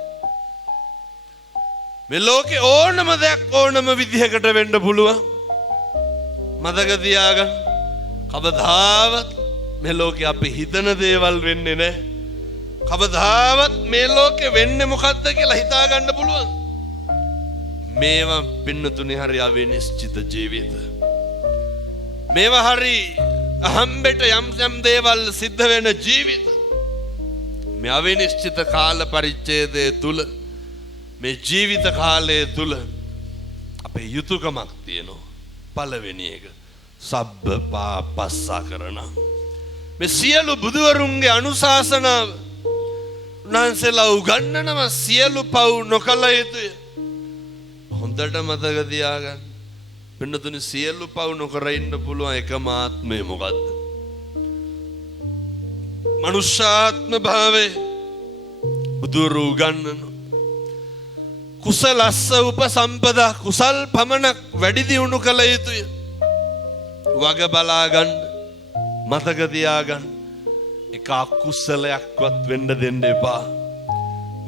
මේ ලෝකේ ඕනම දෙයක් ඕනම විදිහකට වෙන්න පුළුවන්. මතක තියාගන්න. කවදාවත් මේ ලෝකේ අපි හිතන දේවල් වෙන්නේ නැහැ. කවදාවත් මේ ලෝකේ වෙන්නේ මොකද්ද කියලා හිතා ගන්න පුළුවන්. මේවා පින්නතුනේ හරි අවිනිශ්චිත ජීවිත. මේවා හරි අහම්බෙට යම් දේවල් සිද්ධ වෙන ජීවිත. මේ අවිනිශ්චිත කාල පරිච්ඡේදය තුල මේ ජීවිත කාලය තුල අපේ යුතුයකමක් තියෙනවා. පළවෙනි එක සබ්බ පාපස්සකරණ. මේ සියලු බුදුවරුන්ගේ අනුශාසනාව උන්වහන්සේලා උගන්වනම සියලු පව් නොකළ යුතුය. හොඳට මතක තියාගන්න. පින්නතුනි සියලු පව් නොකර ඉන්න පුළුවන් එකම ආත්මය මොකද්ද? මනුෂ්‍යාත්ම භාවය බුදුරු උගන්වන. කුසලස්ස උපසම්පදා කුසල් පමණක් වැඩි දියුණු කළ යුතුය. වග බලා ගන්න. මතක තියාගන්න. එක අකුසලයක්වත් වෙන්න දෙන්න එපා.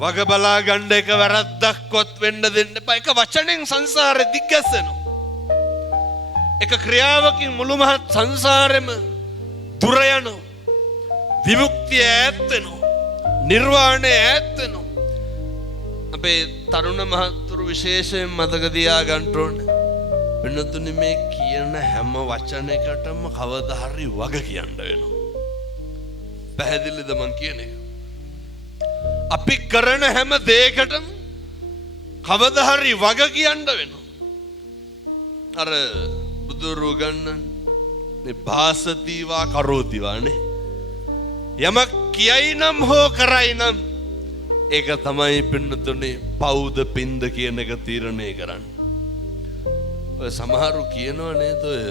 වග බලා ගන්න එක වැරද්දක්වත් වෙන්න දෙන්න එපා. එක වචනෙන් සංසාරේ දිග්ගැසෙනවා. එක ක්‍රියාවකින් මුළු මහත් සංසාරෙම දුර යනවා. විමුක්තිය ඈත් වෙනවා. නිර්වාණය ඈත් වෙනවා. අපේ තරුණ මහතුරු විශේෂයෙන් මතක තියාගන්න ඕනේ. වෙනතුනි මේ කියන හැම වචනයකටම කවදා හරි වග කියන්න වෙනවා. පැහැදිලිද මං කියන එක? අපි කරන හැම දෙයකටම කවදා හරි වග කියන්න වෙනවා. අර බුදුරු ගන්න මේ භාසතිවා කරෝතිවානේ. යමක් කියයි නම් හෝ කරයි නම් ඒක තමයි පින්නතුනේ පවුද පින්ද කියන එක තීරණය කරන්නේ. ඔය සමහරු කියනවා නේද ඔය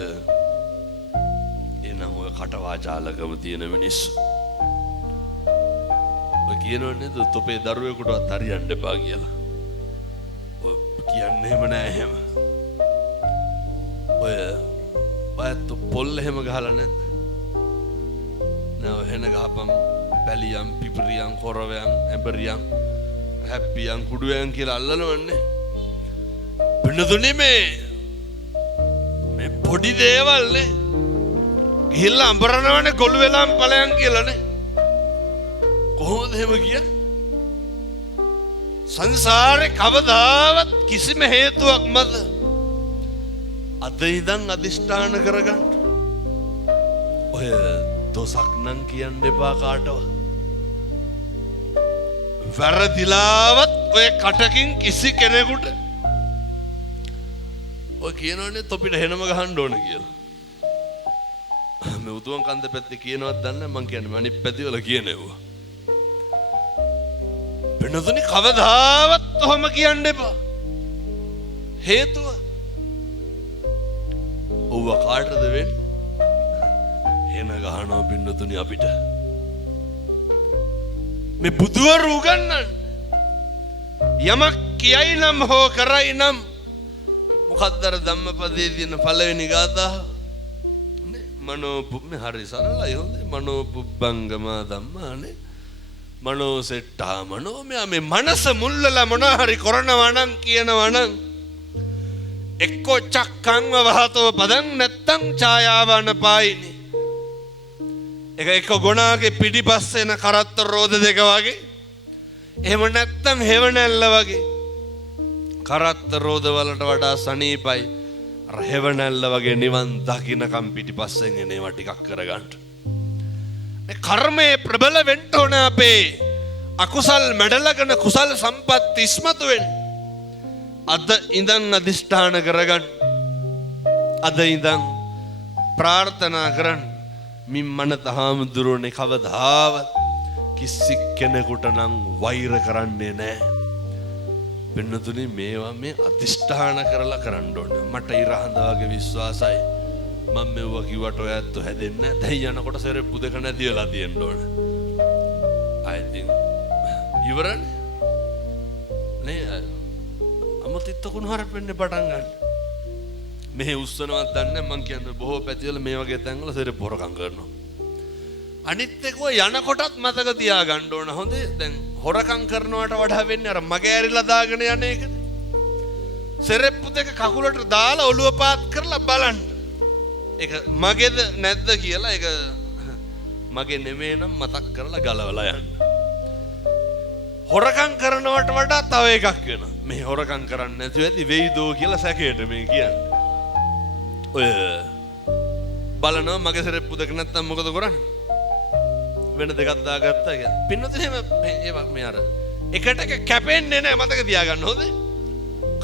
එනම් ඔය කටවාචාලකම තියෙන මිනිස්සු. ඔය කියනවා නේද තොපේ දරුවෙකුටවත් හරියන්න එපා කියලා. ඔය කියන්නේ එහෙම නෑ එහෙම. ඔයත් පොල් එහෙම ගහලා නැද්ද? නෑ එහෙන ගහපම් පැලියම් පිපිරියම් කොරවයන් ඇඹරියම් හැප්පියම් කුඩුවයන් කියලා අල්ලනවන්නේ. පින්නතුනේ මේ පොඩි දේවල් නේ. ගිහිල්ලා අඹරනවනේ ගොළු වෙලාම් ඵලයන් කියලානේ. කොහොමද එහෙම කියන්නේ? සංසාරේ කවදාවත් කිසිම හේතුවක් මත අද ඉඳන් අදිෂ්ඨාන කරගන්න. ඔය දොසක් නම් කියන්න එපා කාටවත්. වැරදිලාවත් ඔය කටකින් කිසි කෙනෙකුට ඔය කියනවනේ තොපිට හෙනම ගහන්න ඕන කියලා. මේ උතුම් කන්ද පැත්තේ කියනවත් දන්නේ මං කියන්නේ අනිත් පැත්තේ වල කියනවා. වෙනතුනි කවදාවත් ඔහොම කියන්න එපා. හේතුව ඔව්ව කාටද වෙන්නේ? හෙන ගහනවා පින්නතුනි අපිට. මේ බුදුවරු උගන්වන්නේ යමක් කියයි නම් හෝ කරයි නම් මොකක්ද අර ධම්මපදයේ තියෙන පළවෙනි ගාථාව? මනෝ පුබ්බේ හරි සරලයි හොඳේ. මනෝ පුබ්බංගම ධම්මානේ මනෝ සෙට්ටා මනෝ මේ මනස මුල්ලලා මොන හරි කරනවා නම් කියනවා නම් එක්කෝ චක්කංව වහතෝ පදං නැත්තං ඡායාවන පායිනි. එක ගොනාගේ පිටිපස්සෙන කරත්ත රෝද දෙක වගේ. එහෙම නැත්තම් හෙවණැල්ල වගේ. කරත්ත රෝද වලට වඩා සනීපයි අර හෙවණැල්ල වගේ නිවන් දකින්නකම් පිටිපස්සෙන් එනවා ටිකක් කරගන්න. මේ කර්මයේ ප්‍රබල වෙන්න ඕන අපේ අකුසල් මැඩලගෙන කුසල් සම්පත් ඉස්මතු වෙන්න. අද ඉඳන් අදිෂ්ඨාන කරගන්න. අද ඉඳන් ප්‍රාර්ථනා කරන්න. මිම්මන තහාමුදුරනේ කවදාවත් කිසි කෙනෙකුට නම් වෛර කරන්නේ නැහැ. වෙනතුනි මේවා මේ අදිෂ්ඨාන කරලා කරන්න ඕනේ. මට ඉරහඳ වගේ විශ්වාසයි. මම මෙව්වා කිව්වට ඔය ඇත්ත හැදෙන්නේ නැහැ. දැන් යනකොට සෙරෙප්පු දෙක නැති වෙලා තියෙන්න ඕනේ. I think ඉවරනේ. නේ අමුතිත්ත කුණු හරක් වෙන්න පටන් ගන්න. මෙහෙ උස්සනවත් දන්නේ මං කියන්නේ බොහෝ පැතිවල මේ වගේ තැන්වල සෙරෙප්පු හොරකම් කරනවා. අනිත් එක ඔය යනකොටත් මතක තියාගන්න ඕන. හොඳේ දැන් හොරකම් කරනවට වඩා වෙන්නේ අර මග ඇරිලා දාගෙන යන එකනේ. සෙරෙප්පු දෙක කකුලට දාලා ඔළුව පාත් කරලා බලන්න. ඒක මගේද නැද්ද කියලා ඒක මගේ නෙමෙයි නම් මතක් කරලා ගලවලා යන්න. හොරකම් කරනවට වඩා තව එකක් වෙනවා. මේ හොරකම් කරන්නේ නැතුව ඇති වෙයිදෝ කියලා සැකයට මේ කියන්නේ. ඔය බලනවා මගේ සෙරෙප්පු දෙක නැත්තම් මොකද කරන්නේ? වෙන දෙකක් දාගත්තා කියලා. පින්නතුනේ ඒවා මේ අර එකට එක කැපෙන්නේ නැහැ මතක තියාගන්න හොඳේ.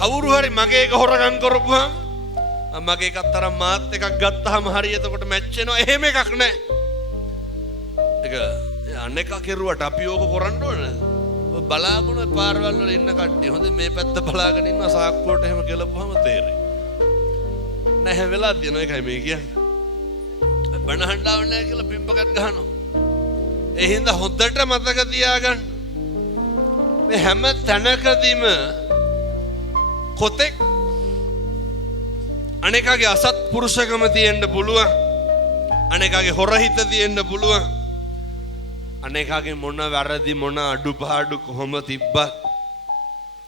කවුරු හරි මගේ එක හොරකම් කරපුවාම මගේ එකක් තරම් මාත් එකක් ගත්තාම හරි එතකොට මැච් වෙනවා. එහෙම එකක් නැහැ. ඒක අනේක කෙරුවට අපි ඕක කරන්න ඕනේ. ඔය බලාගෙන පාරවල් වල ඉන්න කට්ටිය හොඳේ මේ පැත්ත බලාගෙන ඉන්නවා සාක්කුවට එහෙම කෙලපුවාම තේරෙයි. නැහැ වෙලා තියෙන එකයි මේ කියන්නේ. බණහඬාව නැහැ කියලා පිම්පකත් ගහනවා. ඒ හින්දා හොද්දට මතක තියාගන්න. මේ හැම තැනකදීම කොතෙක් අනේකගේ අසත්පුරුෂකම තියෙන්න පුළුවන්. අනේකගේ හොරහිත තියෙන්න පුළුවන්. අනේකගේ මොන වැරදි මොන අඩුපාඩු කොහොම තිබ්බත්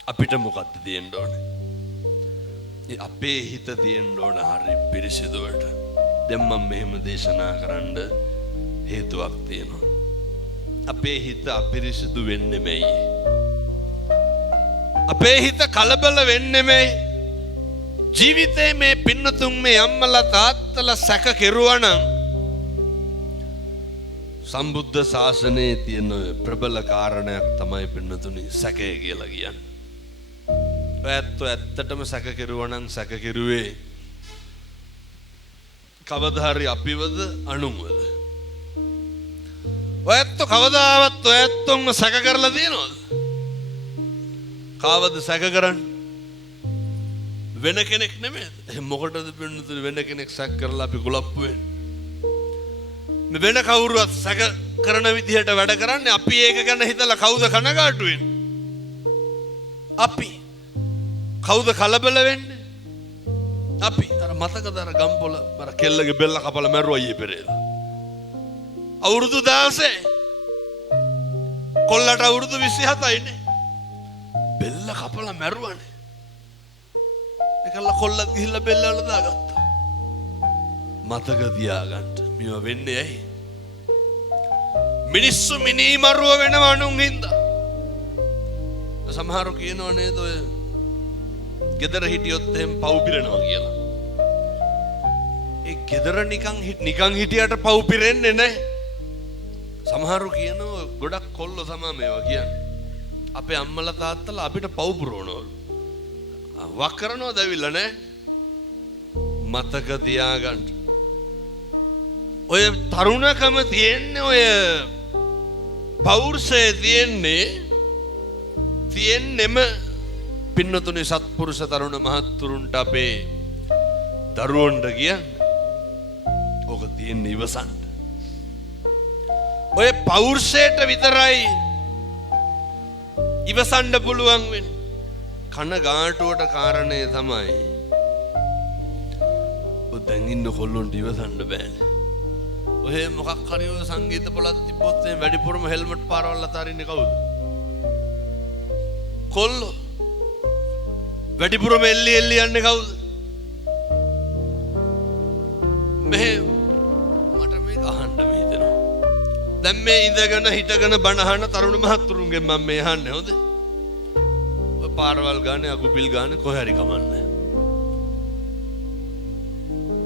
අපිට මොකද්ද තියෙන්න ඕනේ? අපේ හිත තියෙන්න ඕන හරි පිරිසිදුවට. දැන් මම මෙහෙම දේශනා කරන්න හේතුවක් තියෙනවා. අපේ හිත අපිරිසිදු වෙන්නේ මෙයි. අපේ හිත කලබල වෙන්නේ මෙයි. ජීවිතේ මේ පින්නතුන් මේ අම්මලා තාත්තලා සැක කෙරුවා නම් සම්බුද්ධ ශාසනයේ තියෙන ප්‍රබල කාරණයක් තමයි පින්නතුනි සැකය කියලා කියන්නේ. ඇත්තටම සැක කෙරුවා නම් සැක කෙරුවේ කවදා හරි අපිවද අනුමද? ඔයත් කවදාවත් ඔයත්ම සැක කරලා තියෙනවද? කාවද සැක කරන්නේ? වෙන කෙනෙක් නෙමෙයි. මොකටද පින්නතුනි වෙන කෙනෙක් සැක කරලා අපි ගොලප්පු වෙන්නේ? මේ වෙන කවුරුවත් සැක කරන විදිහට වැඩ කරන්නේ අපි ඒක ගැන හිතලා කවුද කනගාටු වෙන්නේ? අපි. කවුද කලබල වෙන්නේ? අපි අර මතකද අර ගම්පොළ අර කෙල්ලගේ බෙල්ල කපලා මැරුවා ඊයේ පෙරේදා. අවුරුදු 16 කොල්ලට අවුරුදු 27යිනේ. බෙල්ල කපලා මැරුවානේ. ඒකල කොල්ලත් ගිහිල්ලා බෙල්ල වල දාගත්තා. මතක තියාගන්න. මේව වෙන්නේ ඇයි? මිනිස්සු මිනී මරුව වෙනව අනුන් හින්දා. සමහරු කියනවා නේද ඔය ගෙදර හිටියොත් එහෙම පව් පිරෙනවා කියලා. ඒ ගෙදර නිකන් හිටියට පව් පිරෙන්නේ නැහැ. සමහරු කියනවා ගොඩක් කොල්ලෝ තමයි මේවා කියන්නේ. අපේ අම්මලා තාත්තලා අපිට පව් පුරවනවලු. වක් කරනවද ඇවිල්ලා නැහැ. මතක තියාගන්න. ඔය තරුණකම තියෙන්නේ ඔය පෞරුෂය තියෙන්නෙම පින්නතුනේ සත්පුරුෂ තරුණ මහත්තුරුන්ට අපේ දරුවන්ට කියන්නේ ඕක තියෙන්නේ ඉවසන්න. ඔය පෞරුෂයට විතරයි ඉවසන්න පුළුවන් වෙන්නේ. කනගාටුවට කාරණේ තමයි ඔය දැන් ඉන්න කොල්ලොන්ට ඉවසන්න බෑනේ. ඔය මොකක් හරි ඔය සංගීත පොලක් තිබ්බොත් මේ වැඩිපුරම හෙල්මට් පාරවල් අතාරින්නේ කවුද? කොල්ලෝ. වැඩිපුරම එල්ලි යන්නේ කවුද? මට මේක අහන්න හිතෙනවා. දැන් මේ ඉඳගෙන හිටගෙන බණ අහන තරුණ මහත්තුරුන්ගෙන් මම මේ අහන්නේ හොඳ. ඔය පාරවල් ගානේ අකුපිල් ගානේ කොහේ හරි කමන්නේ.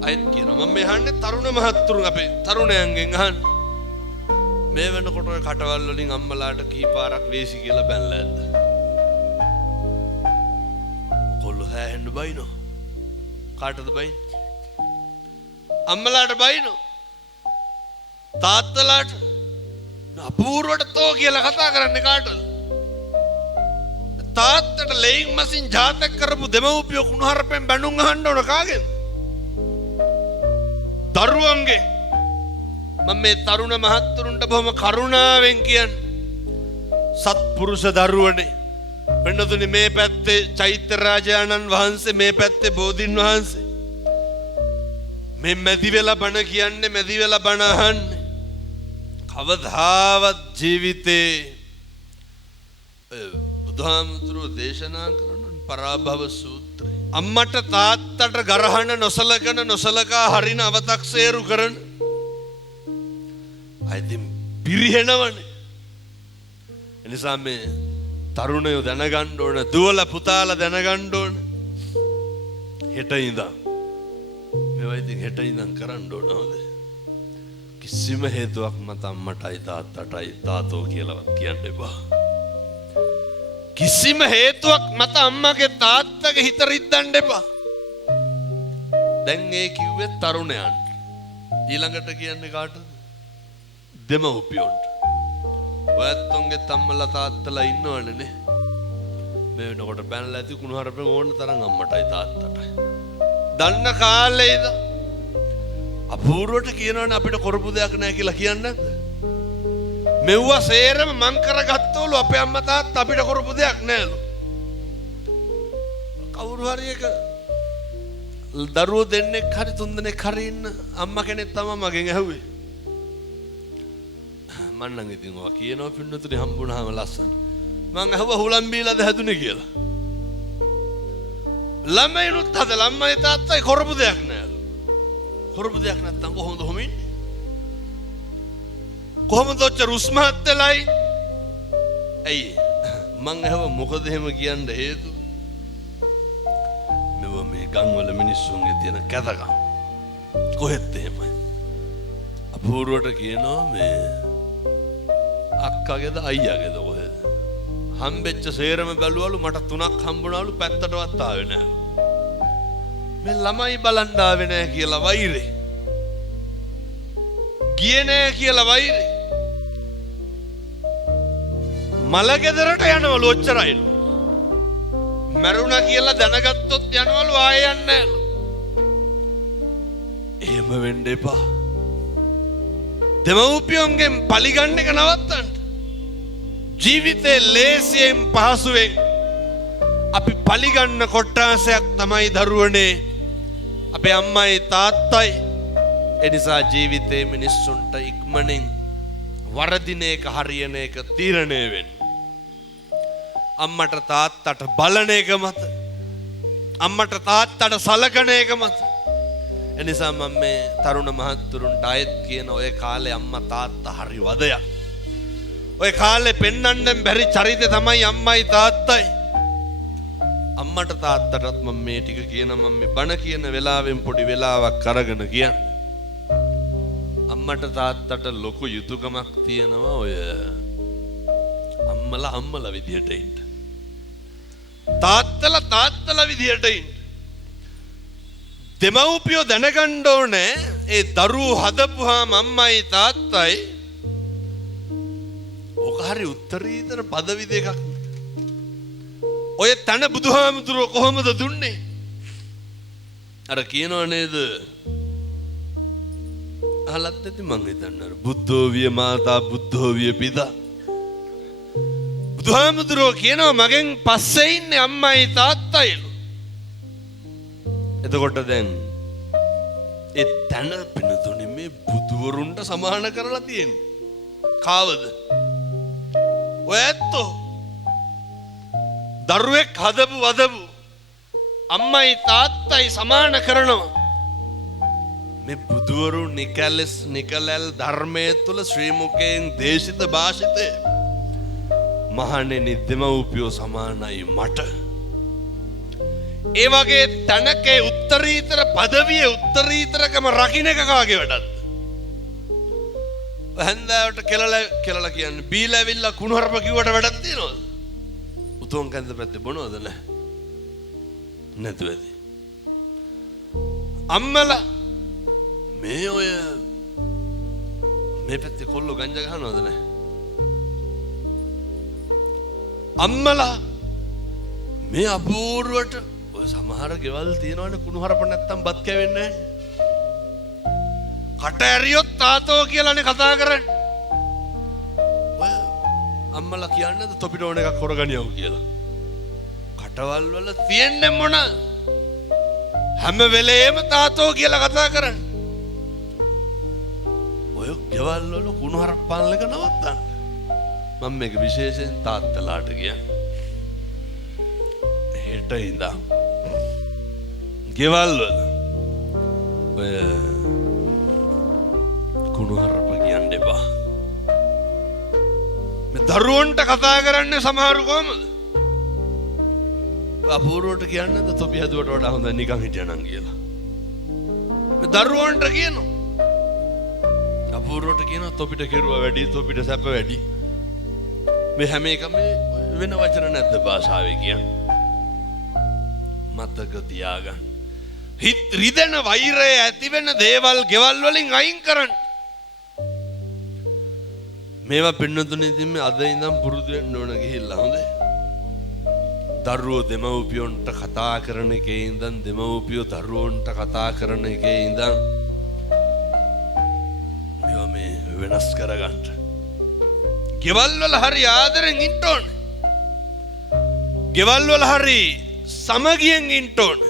අයිත් කියනවා මම මේ අහන්නේ තරුණ මහත්තුරුන් අපේ තරුණයන්ගෙන් අහන්නේ. මේ වෙනකොට ඔය කටවල් වලින් අම්මලාට කී පාරක් වේසි කියලා බැනලා ඇද්ද? කොල්ලෝ හැහෙන්න බයිනෝ. කාටද බයින්? අම්මලාට බයිනෝ. තාත්තලාට අපූර්වට තෝ කියලා කතා කරන්නේ කාටද? තාත්තට ලෙයින් මසින් ජාතක කරපු දෙමව්පියෝ කුණහරුපෙන් බැනුම් අහන්න ඕන කාගෙන්ද? දරුවන්ගේ. මම මේ තරුණ මහත්තුරුන්ට බොහොම කරුණාවෙන් කියන්නේ සත්පුරුෂ දරුවනේ. වෙනතුනි මේ පැත්තේ චෛත්‍ය රාජානන් වහන්සේ, මේ පැත්තේ බෝධින් වහන්සේ. මේ මැදි වෙලා බණ කියන්නේ, මැදි වෙලා බණ අහන්නේ. කවදාවත් ජීවිතේ බුදුහාමුදුරුවෝ දේශනා කරන පරාභව සූත්‍රය. අම්මට තාත්තට ගරහන නොසලකා හරින අවතක්සේරු කරන අයිතින් පිරිහෙනවනේ. එනිසා මේ තරුණයෝ දැනගන්න ඕන, දුවල පුතාලා දැනගන්න ඕන. හෙට ඉඳන් මේවා ඉතින් හෙට ඉඳන් කරන්න ඕන හොඳ. කිසිම හේතුවක් මත අම්මටයි තාත්තටයි තාතෝ කියලාවත් කියන්න එපා. කිසිම හේතුවක් මත අම්මගේ තාත්තගේ හිත රිද්දන්න එපා. දැන් ඒ කිව්වේ තරුණයන්ට. ඊළඟට කියන්නේ කාටද? දෙමව්පියන්ට. ඔයත්තුන්ගේ අම්මලා තාත්තලා ඉන්නවනේ නේ. මේ වෙනකොට බැනලා ඇති කුණුහරුපෙන් ඕන තරම් අම්මටයි තාත්තටයි. දන්න කාලේ ඉඳන් අපූර්වට කියනවනේ අපිට කරපු දෙයක් නැහැ කියලා කියන්නේ නැද්ද? මෙව්වා සේරම මං කරගත්තවලු අපේ අම්මා තාත්තා අපිට කරපු දෙයක් නෑලු. කවුරු හරි එක දරුවෝ දෙන්නෙක් හරි තුන් දෙනෙක් හරි ඉන්න අම්මා කෙනෙක් තමයි මගෙන් ඇහුවේ. මං නම් ඉතින් ඔයා කියනවා පින්නතුනේ හම්බුනහම ලස්සන. මං අහුවා හුලම් බීලාද හැදුනේ කියලා. ළමයිනුත් හදලා අම්මයි තාත්තයි කරපු දෙයක් නෑලු. කරපු දෙයක් නැත්තම් කොහොමද හොමින්නේ? කොහොමද ඔච්චර උස්මහත් වෙලයි? ඇයි මං අහුවා මොකද එහෙම කියන්න හේතුව? මෙව මේ ගම්වල මිනිස්සුන්ගේ තියෙන කැතකම්. කොහෙත් එහෙමයි. අපූර්වට කියනවා මේ අක්කගේද අයියාගේද කොහෙද? හම්බෙච්ච සේරම බැලුවලු මට 3ක් හම්බුණාලු පැත්තටවත් ආවේ නැහැ. මේ ළමයි බලන්න ආවේ නැහැ කියලා වෛරේ. ගියේ නැහැ කියලා වෛරේ. මලගෙදරට යනවලු ඔච්චරයිලු. මරුණා කියලා දැනගත්තොත් යනවලු ආයෙ යන්නේ නැලු. එහෙම වෙන්න එපා. දෙමව්පියන්ගෙන් පලිගන්න එක නවත්තන්න. ජීවිතේ ලේසියෙන් පහසුවෙන් අපි පලිගන්න කොට්ටාසයක් තමයි දරුවනේ අපේ අම්මයි තාත්තයි එනිසා ජීවිතේ මිනිස්සුන්ට ඉක්මනින් වරදින එක හරියන එක තීරණය වෙන්න. අම්මට තාත්තට බලන එක මත, අම්මට තාත්තට සලකන එක මත. එනිසා මම මේ තරුණ මහත්තුරුන්ට අයත් කියන ඔය කාලේ අම්මා තාත්තා හරි වදයක්. ඔය කාලේ පෙන්වන්න බැරි චරිතය තමයි අම්මයි තාත්තයි. අම්මට තාත්තටත් මම මේ ටික කියන මම මේ බණ කියන වෙලාවෙන් පොඩි වෙලාවක් අරගෙන කියන්නේ. අම්මට තාත්තට ලොකු යුතුයකමක් තියෙනවා ඔය අම්මලා විදියට ඉන්න. තාත්තලා විදියට ඉන්න. දෙමව්පියෝ දැනගන්න ඕනේ ඒ දරුවෝ හදපුවාම අම්මයි තාත්තයි ඔක හරි උත්තරීතර පදවි දෙකක්. ඔය තන බුදුහාමුදුරුවෝ කොහොමද දුන්නේ? අර කියනව නේද? අහලත් නැති මං හිතන්නේ අර බුද්ධෝ විය මාතා බුද්ධෝ විය පිතා. බුදුහාමුදුරුවෝ කියනවා මගෙන් පස්සේ ඉන්නේ අම්මයි තාත්තයිලු. එතකොට දැන් ඒ තන පිනතුනේ මේ බුදුවරුන්ට සමාන කරලා තියෙන්නේ. කාවද? ඔය ඇත්තෝ දරුවෙක් හදපු වදපු අම්මයි තාත්තයි සමාන කරනවා. මේ බුදුවරු නිකලල් ධර්මයේ තුල ශ්‍රී මුඛයෙන් දේශිත භාෂිතේ මහණෙනි දෙමව්පියෝ සමානයි මට. ඒ වගේ තනකේ උත්තරීතර පදවියේ උත්තරීතරකම රකින්න එක කාගේ වැඩක්ද? හන්දාවට කෙලලා කියන්නේ බීලා ඇවිල්ලා කුණුහරුප කිව්වට වැඩක් තියනවද? උතුම් කන්ද පැත්තේ බොනවද නැහැ? නැතු ඇති. අම්මලා මේ පැත්තේ කොල්ලෝ ගංජා ගහනවද නැහැ? අම්මලා මේ අපූර්වට ඔය සමහර ගෙවල් තියෙනවනේ කුණුහරුප නැත්තම් බත් කැවෙන්නේ නැහැ. කට ඇරියොත් තාතෝ කියලානේ කතා කරන්නේ. ඔය අම්මලා කියන්නේද තොපිට ඕන එකක් හොරගනියව කියලා. කටවල් වල තියෙන්නේ මොනවාද? හැම වෙලේම තාතෝ කියලා කතා කරන්නේ. ඔය ගෙවල් වල කුණුහරුප පාලන එක නවත්තන්න. මම මේක විශේෂයෙන් තාත්තලාට කියන්නේ. හෙට ඉඳන් ගෙවල් වල ඔය කුණුහරුප කියන්න එපා. මේ දරුවන්ට කතා කරන්නේ සමහරු කොහමද? අපූර්වට කියන්නද තොපි හදුවට වඩා හොඳ නිකන් හිටියනම් කියලා. මේ දරුවන්ට කියනවා. අපූර්වට කියනවා තොපිට කෙරුවා වැඩි, තොපිට සැප වැඩි. මේ හැම එකම වෙන වචන නැද්ද භාෂාවේ කියන්නේ? මතක තියාගන්න. හිත රිදෙන වෛරය ඇති වෙන දේවල් ගෙවල් වලින් අයින් කරන්න. මේවා පින්නතුනේ ඉතින් මේ අද ඉඳන් පුරුදු වෙන්න ඕන ගිහිල්ලා හොඳේ. දරුවෝ දෙමව්පියොන්ට කතා කරන එකේ ඉඳන් දෙමව්පියෝ දරුවොන්ට කතා කරන එකේ ඉඳන් මේවා මේ වෙනස් කරගන්න. ගෙවල් වල හරි ආදරෙන් ඉන්න ඕන. ගෙවල් වල හරි සමගියෙන් ඉන්න ඕන.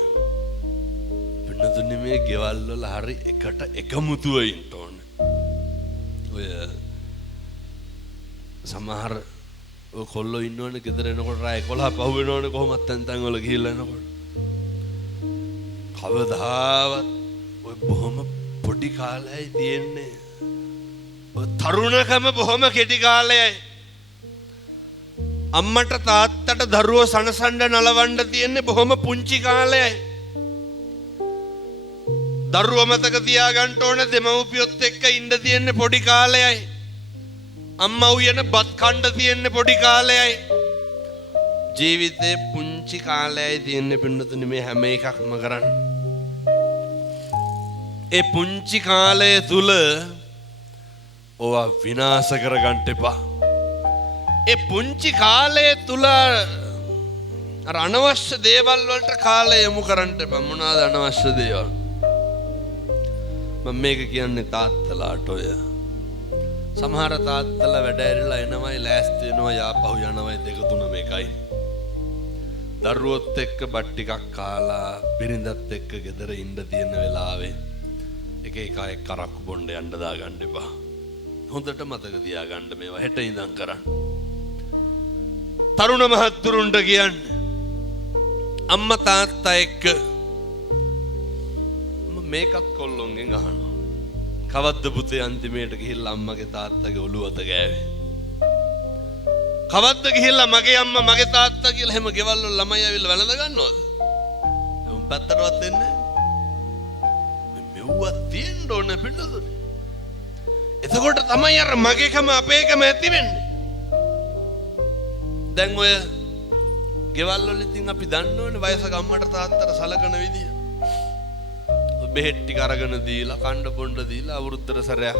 පින්නතුනේ මේ ගෙවල් වල හරි එකට එකමුතුව ඉන්න ඕන. ඔය සමහර කොල්ලෝ ඉන්නවනේ ගෙදර එනකොට රාය 11 පහු වෙනවනේ කොහොමත් තැන් වල ගිහිල්ලා එනකොට. කවදාවත් ඔය බොහොම පොඩි කාලයයි තියෙන්නේ. ඔය තරුණකම බොහොම කෙටි කාලයයි. අම්මට තාත්තට දරුවෝ සනසන්න නලවන්න තියෙන්නේ බොහොම පුංචි කාලයයි. දරුවෝ මතක තියාගන්න ඕනේ දෙමව්පියොත් එක්ක ඉන්න තියෙන්නේ පොඩි කාලයයි. අම්මා උයන බත් කන්න තියෙන්නේ පොඩි කාලයයි. ජීවිතේ පුංචි කාලයයි තියෙන්නේ පින්නතුනේ මේ හැම එකක්ම කරන්න. ඒ පුංචි කාලය තුල ඕවා විනාශ කරගන්න එපා. ඒ පුංචි කාලය තුල අර අනවශ්‍ය දේවල් වලට කාලය යොමු කරන්න එපා. මොනවාද අනවශ්‍ය දේවල්? මම මේක කියන්නේ තාත්තලාට ඔය සමහර තාත්තලා වැඩ ඇරිලා එනවයි ලෑස්ති වෙනවා යාපහු යනවයි දෙක තුන මේකයි. දරුවොත් එක්ක බත් ටිකක් කාලා බිරිඳත් එක්ක ගෙදර ඉන්න තියෙන වෙලාවේ එක එක අය කරක්කු බොණ්ඩ යන්න දාගන්න එපා. හොඳට මතක තියාගන්න මේවා හෙට ඉඳන් කරන්න. තරුණ මහත්තුරුන්ට කියන්නේ අම්මා තාත්තා එක්ක මේකත් කොල්ලොන්ගෙන් අහනවා. කවද්ද පුතේ අන්තිමේට ගිහිල්ලා අම්මගේ තාත්තගේ ඔළුව අත ගෑවේ? කවද්ද ගිහිල්ලා මගේ අම්මා මගේ තාත්තා කියලා හැම ගෙවල් වල ළමයි ඇවිල්ලා වැළඳ ගන්නවද? උන් පැත්තටවත් දෙන්නේ නැහැ. මෙව්වා තියෙන්න ඕන පිටුදුනේ. එතකොට තමයි අර මගේකම අපේකම ඇති වෙන්නේ. දැන් ඔය ගෙවල් වල ඉතින් අපි දන්නවනේ වයසක අම්මට තාත්තට සලකන විදිය. බෙහෙත් ටික අරගෙන දීලා කණ්ඩ පොණ්ඩ දීලා අවුරුද්දට සැරයක්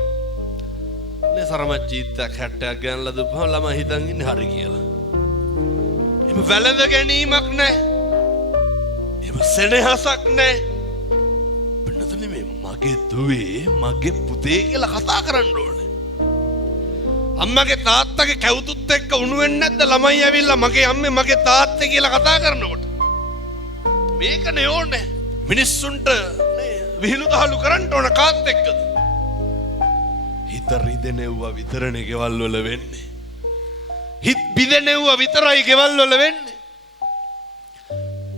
නේ සරමච්චීත්තක් 60ක් ගන්නලා දුපහම ළමයි හිතන් ඉන්නේ හරි කියලා. එම වැළඳ ගැනීමක් නැහැ. එම සෙනෙහසක් නැහැ. බන්නතුනේ මේ මගේ දුවේ මගේ පුතේ කියලා කතා කරන්න ඕනේ. අම්මගේ තාත්තගේ කැවුතුත් එක්ක උණු වෙන්නේ නැද්ද ළමයි ඇවිල්ලා මගේ අම්මේ මගේ තාත්තේ කියලා කතා කරනකොට? මේකනේ ඕනේ. මිනිස්සුන්ට විහිළු දහළු කරන්න ඕන කාත් එක්කද? හිත රිදෙනෙව්වා විතරනේ ගෙවල් වල වෙන්නේ. හිත බිදෙනෙව්වා විතරයි ගෙවල් වල වෙන්නේ.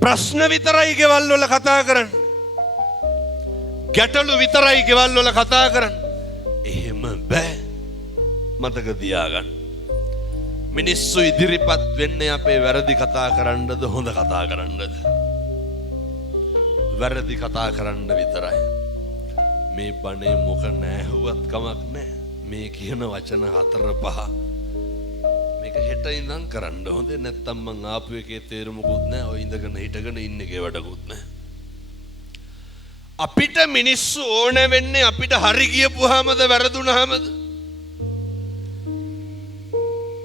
ප්‍රශ්න විතරයි ගෙවල් වල කතා කරන්නේ. ගැටලු විතරයි ගෙවල් වල කතා කරන්නේ. එහෙම බෑ. මතක තියාගන්න. මිනිස්සු ඉදිරිපත් වෙන්නේ අපේ වැරදි කතා කරන්නද හොඳ කතා කරන්නද? වැරදි කතා කරන්න විතරයි. මේ බණේ මොක නැහුවත් කමක් නැහැ. මේ කියන වචන 4-5 මේක හෙට ඉඳන් කරන්න හොඳේ. නැත්තම් මං ආපු එකේ තේරුමකුත් නැහැ. ඔය ඉඳගෙන හිටගෙන ඉන්න එකේ වැඩකුත් නැහැ. අපිට මිනිස්සු ඕන වෙන්නේ අපිට හරි ගියපුවාමද වැරදුනහමද?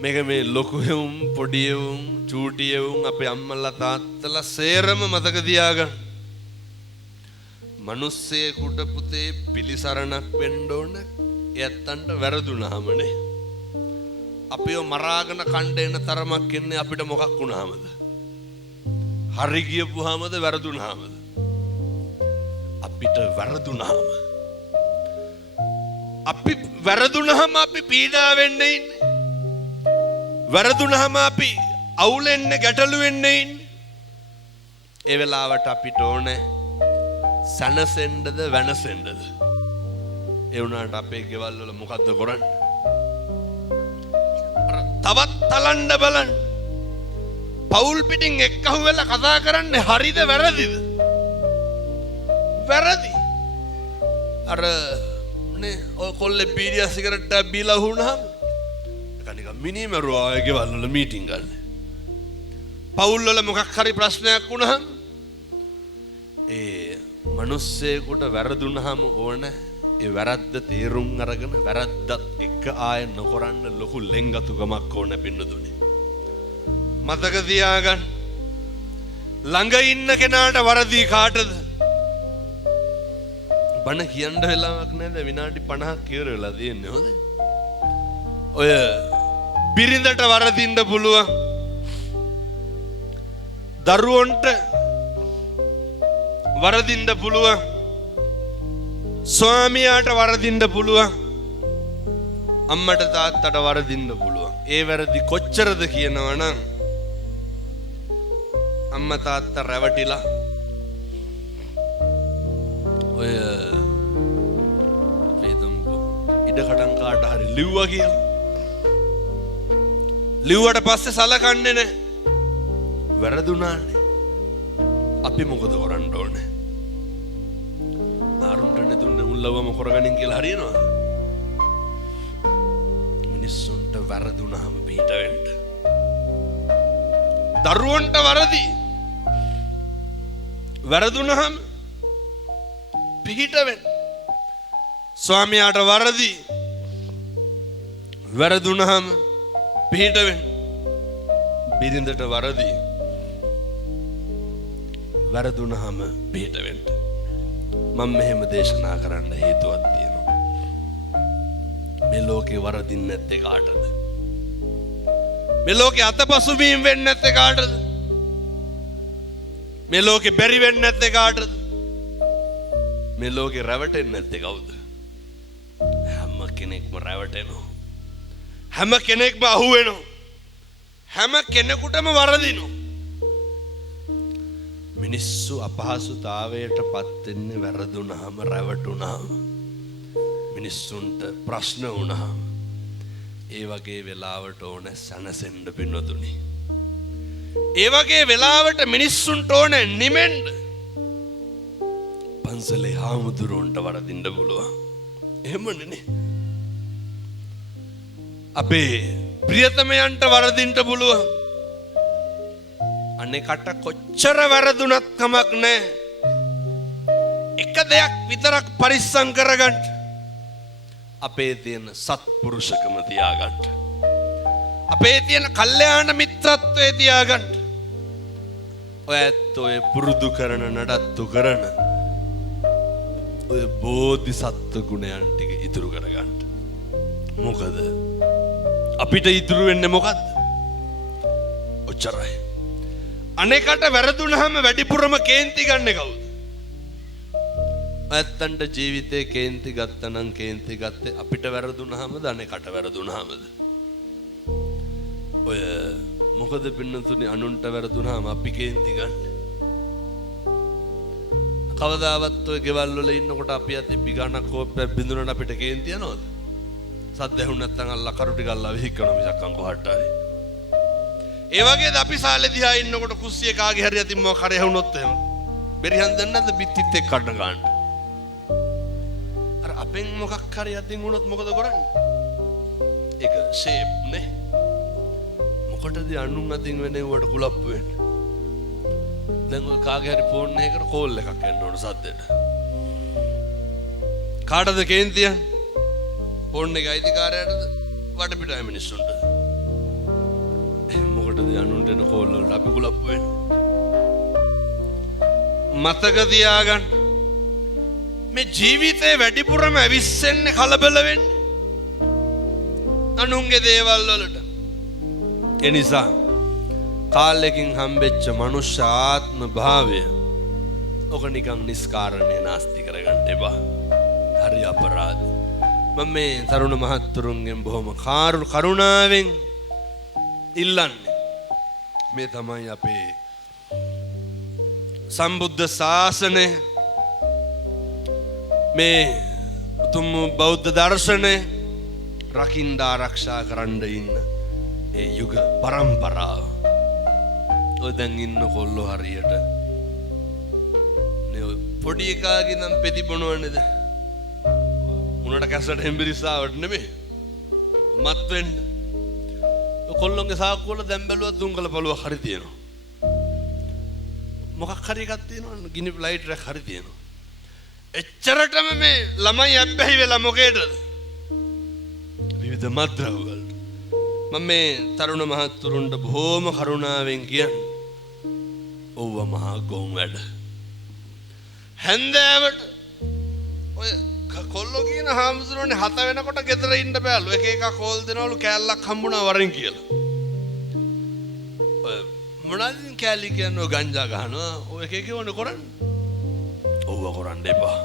මේක මේ ලොකු එවුම් පොඩි එවුම් චූටි එවුම් අපේ අම්මලා තාත්තලා සේරම මතක තියාගන්න. මිනිස්සෙකුට පුතේ පිළිසරණක් වෙන්න ඕන එයත්තන්ට වැරදුනහමනේ. අපිව මරාගෙන කණ්ඩ එන තරමක් ඉන්නේ අපිට මොකක් වුණාමද? හරි ගියපුවාමද වැරදුනහමද? අපිට වැරදුනහම අපි වැරදුනහම අපි පීඩා වෙන්නේ ඉන්නේ. වැරදුනහම අපි අවුල් වෙන්නේ ගැටලු වෙන්නේ ඉන්නේ. ඒ වෙලාවට අපිට ඕනේ සනසෙන්නද වෙනසෙන්නද? ඒ වුණාට අපේ ගෙවල් වල මොකද්ද කරන්නේ? තවත් තලන්න බලන්න. පවුල් පිටින් එක්කහුව වෙලා කතා කරන්නේ හරිද වැරදිද? වැරදි. අර නේ ඔය කොල්ලේ බීඩියා සිගරට් එකක් බීලා වුණාම කනික මිනිමරුවා ඔය ගෙවල් වල මීටින් ගන්න. පවුල් වල මොකක් හරි ප්‍රශ්නයක් වුණාම ඒ මිනිස්සෙකුට වැරදුනහම ඕන ඒ වැරද්ද තේරුම් අරගෙන වැරද්දත් එක්ක ආය නොකරන්න ලොකු ලෙන්ගතුකමක් ඕන පින්නදුනේ. මතක තියාගන්න. ළඟ ඉන්න කෙනාට වරදී කාටද? බණ කියන්න වෙලාවක් නැද? විනාඩි 50ක් ඉවර වෙලා තියෙන්නේ හොඳ. ඔය බිරිඳට වරදින්න පුළුවන්. දරුවන්ට වරදින්න පුළුවන්. ස්වාමියාට වරදින්න පුළුවන්. අම්මට තාත්තට වරදින්න පුළුවන්. ඒ වැරදි කොච්චරද කියනවනම් අම්මා තාත්තා රැවටිලා ඔය වේදම්කෝ ඉඩකඩම් කාට හරි ලිව්වා කියලා. ලිව්වට පස්සේ සලකන්නේ නැහැ. වැරදුනානේ. අපි මොකද කරන්න ඕනේ? ආරුන්ට දුන්නේ උල්ලවම කරගනින් කියලා හරියනවද? මිනිස්සුන්ට වැරදුනහම පිට වෙන්න. දරුවන්ට වරදි. වැරදුනහම පිට වෙන්න. ස්වාමියාට වරදි. වැරදුනහම පිට වෙන්න. බිරිඳට වරදි. වැරදුනහම පිට වෙන්න. මම මෙහෙම දේශනා කරන්න හේතුවක් තියෙනවා. මේ ලෝකේ වරදින්නේ නැත්තේ කාටද? මේ ලෝකේ අතපසුබීම් වෙන්නේ නැත්තේ කාටද? මේ ලෝකෙ බැරි වෙන්නේ නැත්තේ කාටද? මේ ලෝකෙ රැවටෙන්නේ නැත්තේ කවුද? හැම කෙනෙක්ම රැවටෙනවා. හැම කෙනෙක්ම අහු වෙනවා. හැම කෙනෙකුටම වරදිනවා. මිනිස්සු අපහසුතාවයට පත් වෙන්නේ වැරදුනහම, රැවටුනහම, මිනිස්සුන්ට ප්‍රශ්න වුණාම. ඒ වගේ වෙලාවට ඕන සනසෙන්න පින්නතුනි. ඒ වගේ වෙලාවට මිනිස්සුන්ට ඕන නිමෙන්න. පන්සලේ හාමුදුරුවන්ට වරදින්න පුළුවන්. එහෙමනේ. අපේ ප්‍රියතමයන්ට වරදින්න පුළුවන්. අනේකට කොච්චර වැරදුනත් කමක් නැහැ. එක දෙයක් විතරක් පරිස්සම් කරගන්න. අපේ තියෙන සත්පුරුෂකම තියාගන්න. අපේ තියෙන කල්යාණ මිත්‍රත්වයේ තියාගන්න. ඔයත් ඔය පුරුදු කරන නඩත්තු කරන ඔය බෝධිසත්ව ගුණයන් ටික ඉතුරු කරගන්න. මොකද අපිට ඉතුරු වෙන්නේ මොකද්ද? ඔච්චරයි. අනේකට වැරදුනහම වැඩිපුරම කේන්ති ගන්න කවුද? ඇත්තන්ට ජීවිතේ කේන්ති ගත්තනම් කේන්ති ගත්තේ අපිට වැරදුනහමද අනේකට වැරදුනහමද? ඔය මොකද පින්නතුනේ අනුන්ට වැරදුනහම අපි කේන්ති ගන්න. කවදාවත් ඔය ගෙවල් වල ඉන්නකොට අපි අතේ පිගානක් කෝප්පයක් බින්දුනට අපිට කේන්ති යනවද? සද්ද ඇහුණ නැත්නම් අල්ලා කරු ටික අල්ලා විහිකනවා මිසක් අං කොහට හරි. ඒ වගේද අපි සාලේ දිහා ඉන්නකොට කුස්සියේ කාගේ හරි අතින් මොකක් හරි ඇහුනොත් එහෙම බෙරිහන් දෙන්නේ නැද්ද පිටිත් එක්ක කඩන ගන්න. අර අපෙන් මොකක් හරි අතින් වුණොත් මොකද කරන්නේ? ඒක ෂේප් නේ. මොකටද අනුන් අතින් වෙනවට කුලප්පු වෙන්නේ? දැන් ඔය කාගේ හරි ෆෝන් එකකට කෝල් එකක් එන්න ඕන සද්දෙට. කාටද කේන්තිය? ෆෝන් එක අයිතිකාරයටද? වටපිටාය මිනිස්සුන්ට. මොකටද අනුන්ට එන කෝල් වලට අපි කුලප්පු වෙන්නේ? මතක තියාගන්න. මේ ජීවිතේ වැඩිපුරම ඇවිස්සෙන්නේ කලබල වෙන්නේ අනුන්ගේ දේවල් වලට. ඒ නිසා කාලෙකින් හම්බෙච්ච මනුෂ්‍ය ආත්ම භාවය ඔක නිකන් නිස්කාරණේ නාස්ති කරගන්න එපා. හරි අපරාධ. මම මේ තරුණ මහත්තුරුන්ගෙන් බොහොම කරුණාවෙන් ඉල්ලන්නේ මේ තමයි අපේ සම්බුද්ධ ශාසනය, මේ උතුම් බෞද්ධ දර්ශනය රකින්න ආරක්ෂා කරන්න ඉන්න ඒ යුග පරම්පරාව. ඔය දැන් ඉන්න කොල්ලෝ හරියට නේ පොඩි එකාගේ නම් පෙති බොනවන්නේද? උනට කැසට හෙම්බිරිස්සාවට නෙමෙයි මත් වෙන්න. කොල්ලොන්ගේ සාක්කුව වල දැන් බැලුවා දුංගල පළුවක් හරි තියෙනවා. මොකක් හරි එකක් තියෙනවා, ගිනි ලයිට් එකක් හරි තියෙනවා. එච්චරටම මේ ළමයි අබ්බැහි වෙලා මොකේද? විවිධ මත්ද්‍රව්‍ය වලට. මම මේ තරුණ මහත්තුරුන්ට බොහොම කරුණාවෙන් කියන්නේ ඔව්ව මහා ගොන් වැඩ. හැන්දෑවට ඔය කොල්ලෝ කියන හාමුදුරනේ 7 වෙනකොට ගෙදර ඉන්න බෑලු. එක එක කෝල් දෙනවලු කෑල්ලක් හම්බුණා වරින් කියලා. ඔය මොනවද කෑලි කියන්නේ? ගංජා ගහනවා. ඔය එක එක වොන කරන්නේ. ඔව්ව කරන්න එපා.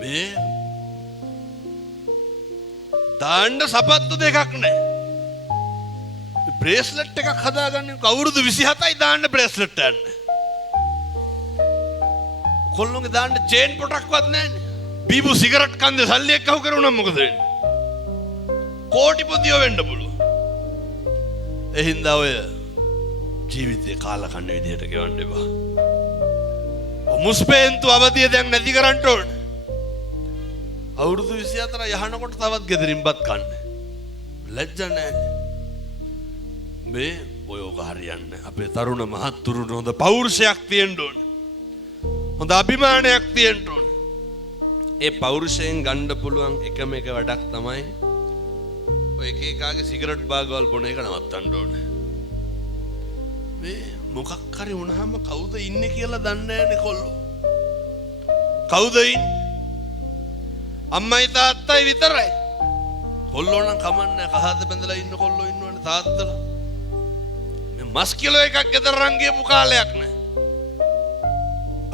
මේ දාන්න සපත්තු දෙකක් නැහැ. බ්‍රේස්ලට් එකක් හදාගන්න අවුරුදු 27යි දාන්න බ්‍රේස්ලට් යන්න. කොල්ලොන්ගේ දාන්න චේන් පොටක්වත් නැහැනේ. බීබු සිගරට් කන්දේ සල්ලි එක්ක අහු කරුණා මොකද වෙන්නේ? කෝටිපතියෝ වෙන්න පුළුවන්. ඒ හින්දා ඔය ජීවිතේ කාලා කන්න විදියට ගෙවන්න එපා. මුස්පේන්තු අවදිය දැන් නැති කරන්න ඕනේ. අවුරුදු 24 යහනකොට තවත් ගෙදරින්පත් කන්න. ලැජ්ජ නැහැ. මේ ඔය ඔක හරියන්නේ. අපේ තරුණ මහත්තුරුන් හොඳ පෞරුෂයක් තියෙන්න ඕනේ. හොඳ අභිමානයක් තියෙන්න ඕනේ. ඒ පෞරුෂයෙන් ගන්න පුළුවන් එකම එක වැඩක් තමයි ඔය එක එකාගේ සිගරට් බාගවල් බොන එක නවත්තන්න ඕනේ. මේ මොකක් හරි වුණාම කවුද ඉන්නේ කියලා දන්නේ නැහැනේ කොල්ලෝ. කවුද ඉන්නේ? අම්මයි තාත්තයි විතරයි. කොල්ලෝ නම් කමන්නේ කහද බැඳලා ඉන්න කොල්ලෝ ඉන්නවනේ තාත්තලා. මේ මස් කිලෝ එකක් ගෙදර රන් ගියපු කාලයක් නෑ.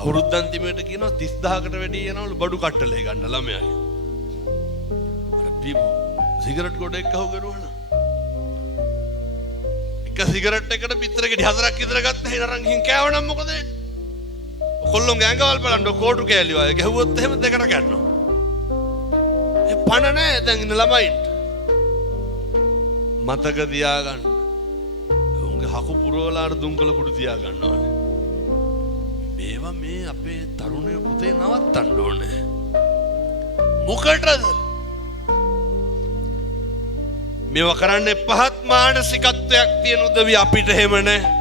අවුරුද්දන්තිමට කියනවා 30000කට වැඩි යනවලු බඩු කට්ටලේ ගන්න ළමයාගේ. අර පීපු සිගරට් ගොඩ එක්ක අහු කරුවා. එක සිගරට් එකකට පිටර ගෙඩි 4ක් විතර ගත්තා. හිනරන් ගිහින් කෑවනම් මොකද වෙන්නේ? කොල්ලොන්ගේ ඇඟවල් බලන්න කෝටු කෑලි වගේ ගැහුවොත් එහෙම දෙකට කැඩනවා. ඒ පණ නැහැ දැන් ඉන්න ළමයින්ට. මතක තියාගන්න. උන්ගේ හකු පුරවලාට දුම්කල කුඩු තියාගන්න ඕනේ. මේවා මේ අපේ තරුණය පුතේ නවත්තන්න ඕනේ. මොකටද? මේවා කරන්නේ පහත් මානසිකත්වයක් තියෙන උදවිය අපිට එහෙම නැහැ.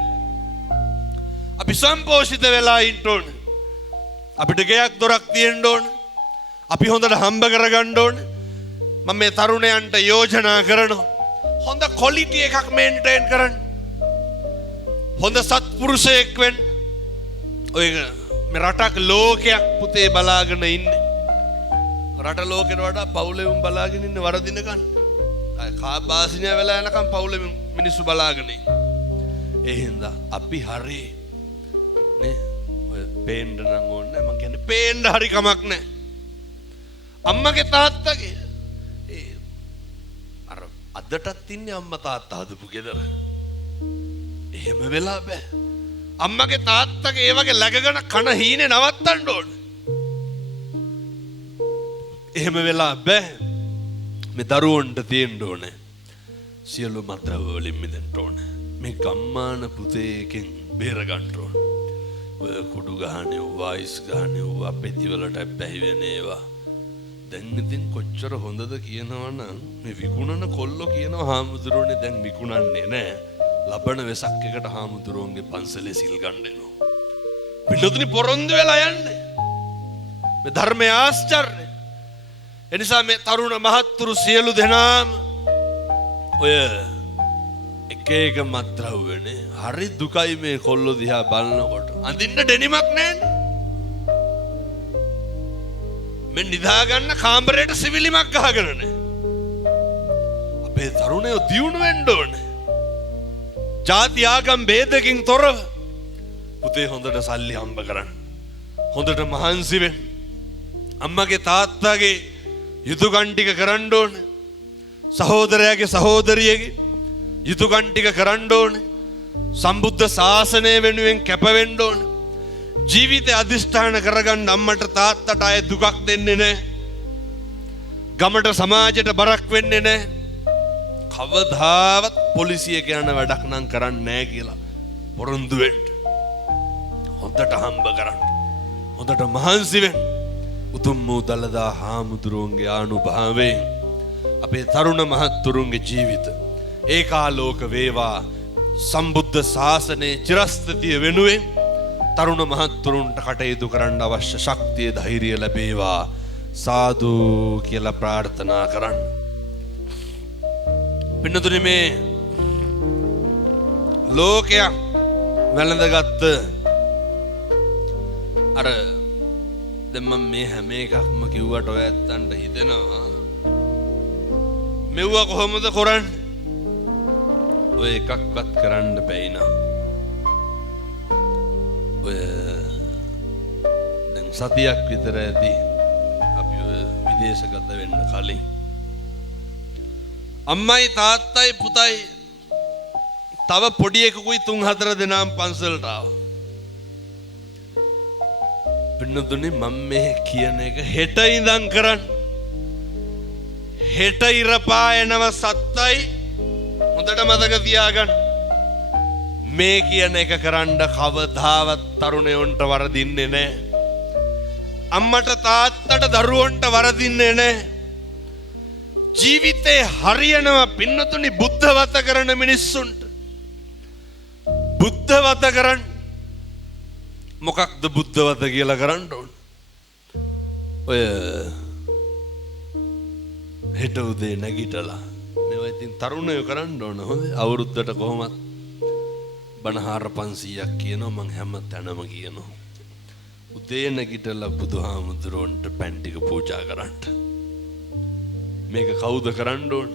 අපි සම්පෝෂිත වෙලා ඉන්න ඕනේ. අපිට ගෙයක් දොරක් තියෙන්න ඕනේ. අපි හොඳට හම්බ කරගන්න ඕනේ. මම මේ තරුණයන්ට යෝජනා කරනවා. හොඳ ක්වොලිටි එකක් මේන්ටේන් කරන්න. හොඳ සත්පුරුෂයෙක් වෙන්න. ඔය මේ රටක් ලෝකයක් පුතේ බලාගෙන ඉන්නේ. රට ලෝකෙට වඩා පවුලේ උන් බලාගෙන ඉන්නේ වරදින ගන්න. කාබාසිනිය වෙලා යනකම් පවුලේ මිනිස්සු බලාගෙන ඉන්නේ. ඒ හින්දා අපි හරි නේ ඔය පේන්න නම් ඕනේ මං කියන්නේ පේන්න හරි කමක් නැහැ. අම්මගේ තාත්තගේ ඒ අර අදටත් ඉන්නේ අම්මා තාත්තා හදපු ගෙදර. එහෙම වෙලා බෑ. අම්මගේ තාත්තගේ ඒ වගේ läගගෙන කන හීනේ නවත්තන්න ඕනේ. එහෙම වෙලා බෑ. මේ දරුවන්ට තියෙන්න ඕනේ සියලු මත්ද්‍රව්‍ය වලින් මිදෙන්න ඕනේ. මේ ගම්මාන පුතේකින් බේර ගන්න ඕනේ. ඔය කුඩු ගහන්නේ වයිස් ගහන්නේ අපෙති වලට පැහිවෙන ඒවා. දැන් ඉතින් කොච්චර හොඳද කියනවනම් මේ විකුණන කොල්ලෝ කියනවා හාමුදුරුවනේ දැන් විකුණන්නේ නැහැ. ලබන වෙසක් එකට හාමුදුරුවන්ගේ පන්සලේ සිල් ගන්න එනවා. පිටුතුනි පොරොන්දු වෙලා යන්නේ. මේ ධර්මයේ ආශ්චර්යය. එනිසා මේ තරුණ මහත්තුරු සියලු දෙනාම ඔය එක එක මත්ද්‍රව්‍යනේ හරි දුකයි මේ කොල්ලෝ දිහා බලනකොට. අඳින්න ඩෙනිමක් නැන්නේ. මේ නිදා ගන්න කාමරේට සිවිලිමක් ගහගෙන නැහැ. අපේ තරුණයෝ දියුණු වෙන්න ඕනේ. ජාති ආගම් ભેදකින් තොරව පුතේ හොඳට සල්ලි හම්බ කරන්න. හොඳට මහන්සි වෙන්න. අම්මගේ තාත්තගේ යුතුයකම් ටික කරන්න ඕනේ. සහෝදරයාගේ සහෝදරියගේ යුතුයකම් ටික කරන්න ඕනේ. සම්බුද්ධ ශාසනය වෙනුවෙන් කැප වෙන්න ඕනේ. ජීවිතය අධිෂ්ඨාන කරගන්න අම්මට තාත්තට අය දුකක් දෙන්නේ නැහැ. ගමට සමාජයට බරක් වෙන්නේ නැහැ. කවදාවත් පොලිසියක යන වැඩක් නම් කරන්නේ නැහැ කියලා පොරොන්දු වෙන්න. හොඳට හම්බ කරන්න. හොඳට මහන්සි වෙන්න. උතුම් වූ දළදා හාමුදුරුවන්ගේ ආනුභාවයෙන් අපේ තරුණ මහත්තුරුන්ගේ ජීවිත ඒකාලෝක වේවා. සම්බුද්ධ ශාසනයේ චිරස්ථිතිය වෙනුවෙන් තරුණ මහත්තුරුන්ට කටයුතු කරන්න අවශ්‍ය ශක්තිය ධෛර්යය ලැබේවා. සාදු කියලා ප්‍රාර්ථනා කරන්න. පින්නතුනි මේ ලෝකයක් වැළඳගත්ත අර දැන් මම මේ හැම එකක්ම කිව්වට ඔය ඇත්තන්ට හිතෙනවා මෙව්ව කොහොමද කරන්නේ? ඔය එකක්වත් කරන්න බැයි නා. ඔය දැන් සතියක් විතර ඇති අපි විදේශගත වෙන්න කලින් අම්මයි තාත්තයි පුතයි තව පොඩි එකකුයි 3-4 දෙනාම පන්සලට ආවා. පින්නතුනි මම මේ කියන එක හෙට ඉඳන් කරන්න. හෙට ඉර පායනව සත්තයි හොඳට මතක තියාගන්න. මේ කියන එක කරන්න කවදාවත් තරුණයන්ට වරදින්නේ නැහැ. අම්මට තාත්තට දරුවන්ට වරදින්නේ නැහැ. ජීවිතේ හරියනවා පින්නතුනි බුද්ධවත කරන මිනිස්සුන්ට. බුද්ධවත කරන්න. මොකක්ද බුද්ධවත කියලා කරන්න ඕන? ඔය හෙට උදේ නැගිටලා මේවා ඉතින් තරුණයෝ කරන්න ඕන. හොඳ අවුරුද්දට කොහොමත් බණහාර 500ක් කියනවා. මං හැම තැනම කියනවා උදේ නැගිටලා බුදුහාමුදුරුවන්ට පෑන් ටික පූජා කරන්න. මේක කවුද කරන්න ඕන?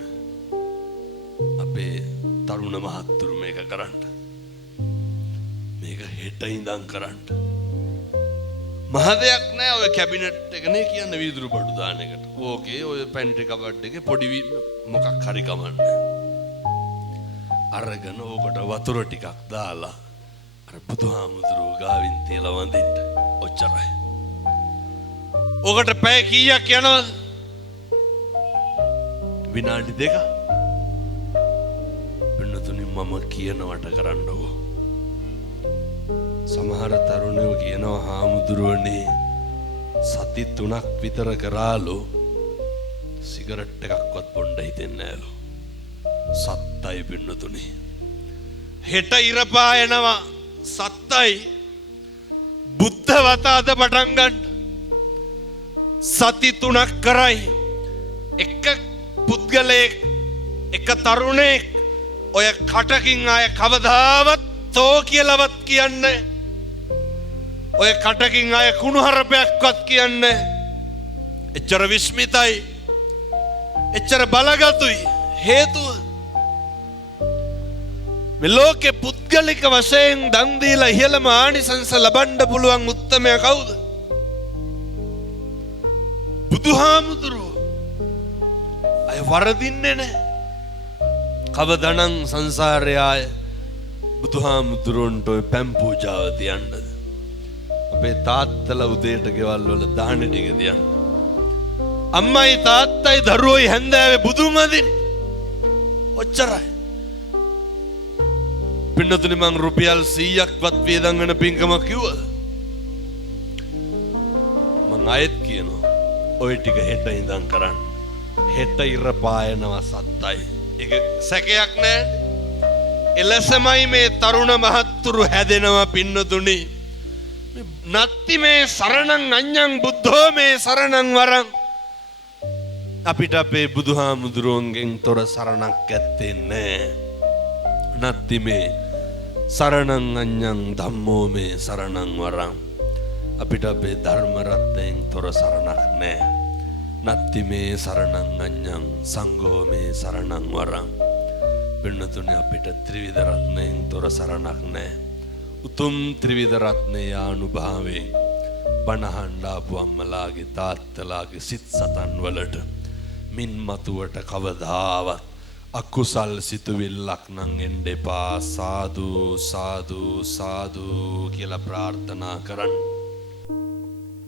අපේ තරුණ මහත්තුරු මේක කරන්න. මේක හෙට ඉඳන් කරන්න. මහ දෙයක් නෑ ඔය කැබිනට් එකනේ කියන්නේ වීදුරු බඩු දාන එකට. ඕකේ ඔය පැන්ට්‍රි කබඩ් එකේ පොඩි මොකක් හරි කමන්නේ. අරගෙන ඕකට වතුර ටිකක් දාලා අර බුදුහාමුදුරුවෝ ගාවින් තියලා වඳින්න. ඔච්චරයි. ඕකට පැය කීයක් යනවද? විනාඩි 2. පින්නතුනි මම කියනවට කරන්නකෝ. සමහර තරුණයෝ කියනවා හාමුදුරුවනේ සති 3ක් විතර කරාලු සිගරට් එකක්වත් බොන්න හිතෙන්නේ නෑලු. සත්තයි පින්නතුනි. හෙට ඉරපා එනවා සත්තයි. බුද්ධ වත අද පටන් ගන්න. සති 3ක් කරයි. එක පුද්ගලයෙක් එක තරුණයෙක් ඔය කටකින් ආය කවදාවත් තෝ කියලාවත් කියන්නේ ඔය කටකින් ආය කුණුහරුපයක්වත් කියන්නේ එච්චර විස්මිතයි එච්චර බලගතුයි හේතුව මේ ලෝකේ පුද්ගලික වශයෙන් දන් දීලා ඉහළම ආනිසංස ලබන්න පුළුවන් උත්තමයා කවුද? බුදුහාමුදුරුවෝ. අය වරදින්නේ නැහැ. කවදනම් සංසාරය ආය බුදුහාමුදුරුවන්ට ඔය පැම් පූජාව තියන්නද? අපේ තාත්තලා උදේට ගෙවල් වල දාන ටික තියන්න. අම්මයි තාත්තයි දරුවෝයි හැන්දෑවේ බුදුන් අදින්න. ඔච්චරයි. පින්නතුනි මං රුපියල් 100ක්වත් වේදන් වෙන පින්කමක් කිව්වද? මං ආයෙත් කියනවා ඔය ටික හෙට ඉඳන් කරන්න. හෙට ඉර පායනවා සත්තයි. ඒක සැකයක් නෑ. එලෙසමයි මේ තරුණ මහත්තුරු හැදෙනවා පින්නතුනි. නත්ති මේ සරණං අඤ්ඤං බුද්ධෝ මේ සරණං වරං. අපිට අපේ බුදුහාමුදුරුවන්ගෙන් තොර සරණක් ඇත්තේ නෑ. නත්ති මේ සරණං අඤ්ඤං ධම්මෝ මේ සරණං වරං. අපිට අපේ ධර්ම රත්නයෙන් තොර සරණක් නෑ. නත්ති මේ සරණං අඤ්ඤං සංඝෝ මේ සරණං වරං. පින්නතුනි අපිට ත්‍රිවිධ රත්නයෙන් තොර සරණක් නෑ. උතුම් ත්‍රිවිධ රත්නයේ අනුභවයෙන් බණහඬ ආපු අම්මලාගේ තාත්තලාගේ සිත් සතන් වලට මින් මතුවට කවදාවත් අකුසල් සිතුවිල්ලක් නම් එන්න එපා. සාදු සාදු සාදු කියලා ප්‍රාර්ථනා කරන්න.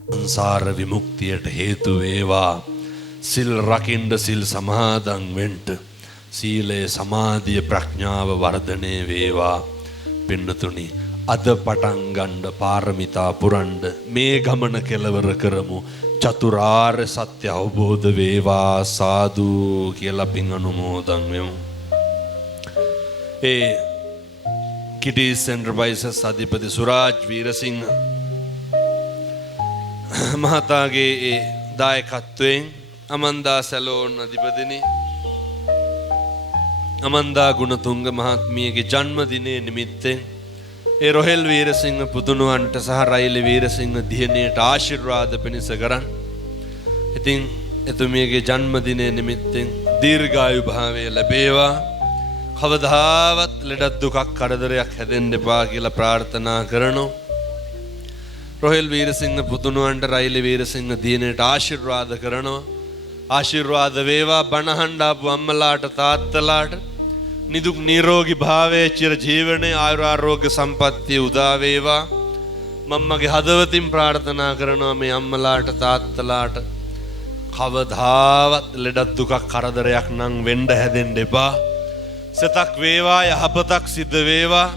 සංසාර විමුක්තියට හේතු වේවා. සිල් රකින්න සිල් සමාදන් වෙන්න. සීලය සමාධිය ප්‍රඥාව වර්ධනය වේවා. පින්නතුනි අද පටන් ගන්න පාරමිතා පුරන්න මේ ගමන කෙලවර කරමු. චතුරාර්ය සත්‍ය අවබෝධ වේවා. සාදු කියලා පින් අනුමෝදන් වෙමු. ඒ කිටිස් එන්ටර්ප්‍රයිසස් අධිපති සුරාජ් වීරසිංහ මහතාගේ ඒ දායකත්වයෙන් අමන්දා සැලෝන් අධිපතිනි අමන්දා ගුණතුංග මහත්මියගේ ජන්මදිනයේ නිමිත්තෙන් ඒ රොහෙල් වීරසිංහ පුදුනුවන්ට සහ රයිලි වීරසිංහ දියණියට ආශිර්වාද පිණිස කරන්. ඉතින් එතුමියගේ ජන්මදිනයේ නිමිත්තෙන් දීර්ඝායු භාවය ලැබේවා. කවදාවත් ලෙඩක් දුකක් කරදරයක් හැදෙන්න එපා කියලා ප්‍රාර්ථනා කරනවා. රොහෙල් වීරසිංහ පුදුනුවන්ට රයිලි වීරසිංහ දියණියට ආශිර්වාද කරනවා. ආශිර්වාද වේවා. බණහඬ ආපු අම්මලාට තාත්තලාට නිදුක් නිරෝගී භාවයේ චිර ජීවනයේ ආයුරාෝග්‍ය සම්පන්නිය උදා වේවා. මම්මගේ හදවතින් ප්‍රාර්ථනා කරනවා මේ අම්මලාට තාත්තලාට කවදාවත් ලෙඩක් දුකක් කරදරයක් නම් වෙන්න හැදෙන්න එපා. සතක් වේවා යහපතක් සිද්ධ වේවා.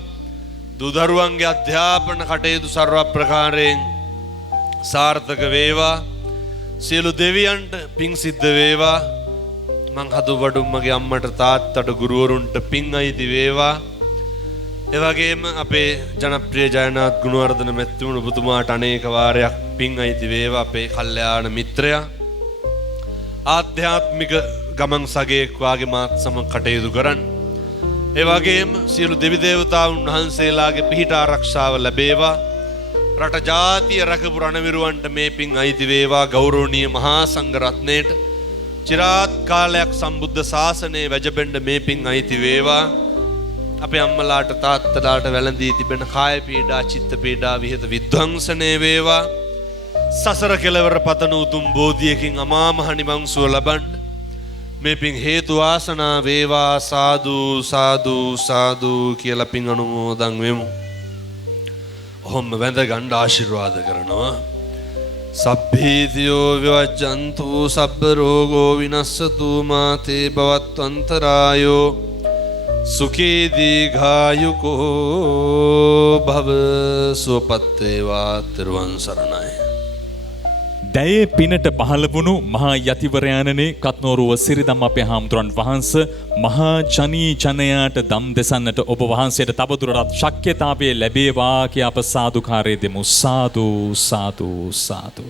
දුදරුවන්ගේ අධ්‍යාපන කටයුතු ਸਰව ප්‍රකාරයෙන් සාර්ථක වේවා. සියලු දෙවියන්ට පිං සිද්ධ වේවා. මං හදුවඩුම්මගේ අම්මට තාත්තට ගුරුවරුන්ට පිං අයිති වේවා. ඒ වගේම අපේ ජනප්‍රිය ජයනාත් ගුණවර්ධන මැතිතුමන් ඔබතුමාට අනේක වාරයක් පිං අයිති වේවා. අපේ කල්යාණ මිත්‍රයා ආධ්‍යාත්මික ගමන් සගයෙක් වාගේ මාත් සමග කටයුතු කරන්න. ඒ වගේම සියලු දෙවි දේවතාවුන් වහන්සේලාගේ පිහිට ආරක්ෂාව ලැබේවා. රට ජාතිය රැකපු රණවිරුවන්ට මේ පිං අයිති වේවා. ගෞරවනීය මහා සංඝ රත්නයට චිරාත් කාලයක් සම්බුද්ධ ශාසනයේ වැජබෙන්න මේ පිං අයිති වේවා. අපේ අම්මලාට තාත්තලාට වැළඳී තිබෙන කාය පීඩා චිත්ත පීඩා විහෙත විද්ධංසනය වේවා. සසර කෙලවර පතන උතුම් බෝධියකින් අමා මහ නිවන් සුව ලබන්න මේ පින් හේතු වාසනා වේවා සාදු සාදු සාදු කියලා පින් අනුමෝදන් වෙමු. ඔහොම වැඳ ගන්න ආශිර්වාද කරනවා. සබ්බීතියෝ විවජ්ජන්තු සබ්බ රෝගෝ විනස්සතු මාතේ භවත්වන්තරායෝ සුඛී දීඝායුකෝ භව සුවපත් වේවා. තෙරුවන් සරණයි. දැයේ පිනට පහළ වුණු මහා යතිවරයාණනේ කත්නෝරුව සිරිදම් අපේ හාමුදුරන් වහන්සේ මහා ජනී ජනයාට දම් දෙසන්නට ඔබ වහන්සේට තවදුරටත් ශක්්‍යතාවය ලැබේවා කියා අප සාදුකාරය දෙමු. සාදු සාදු සාදු.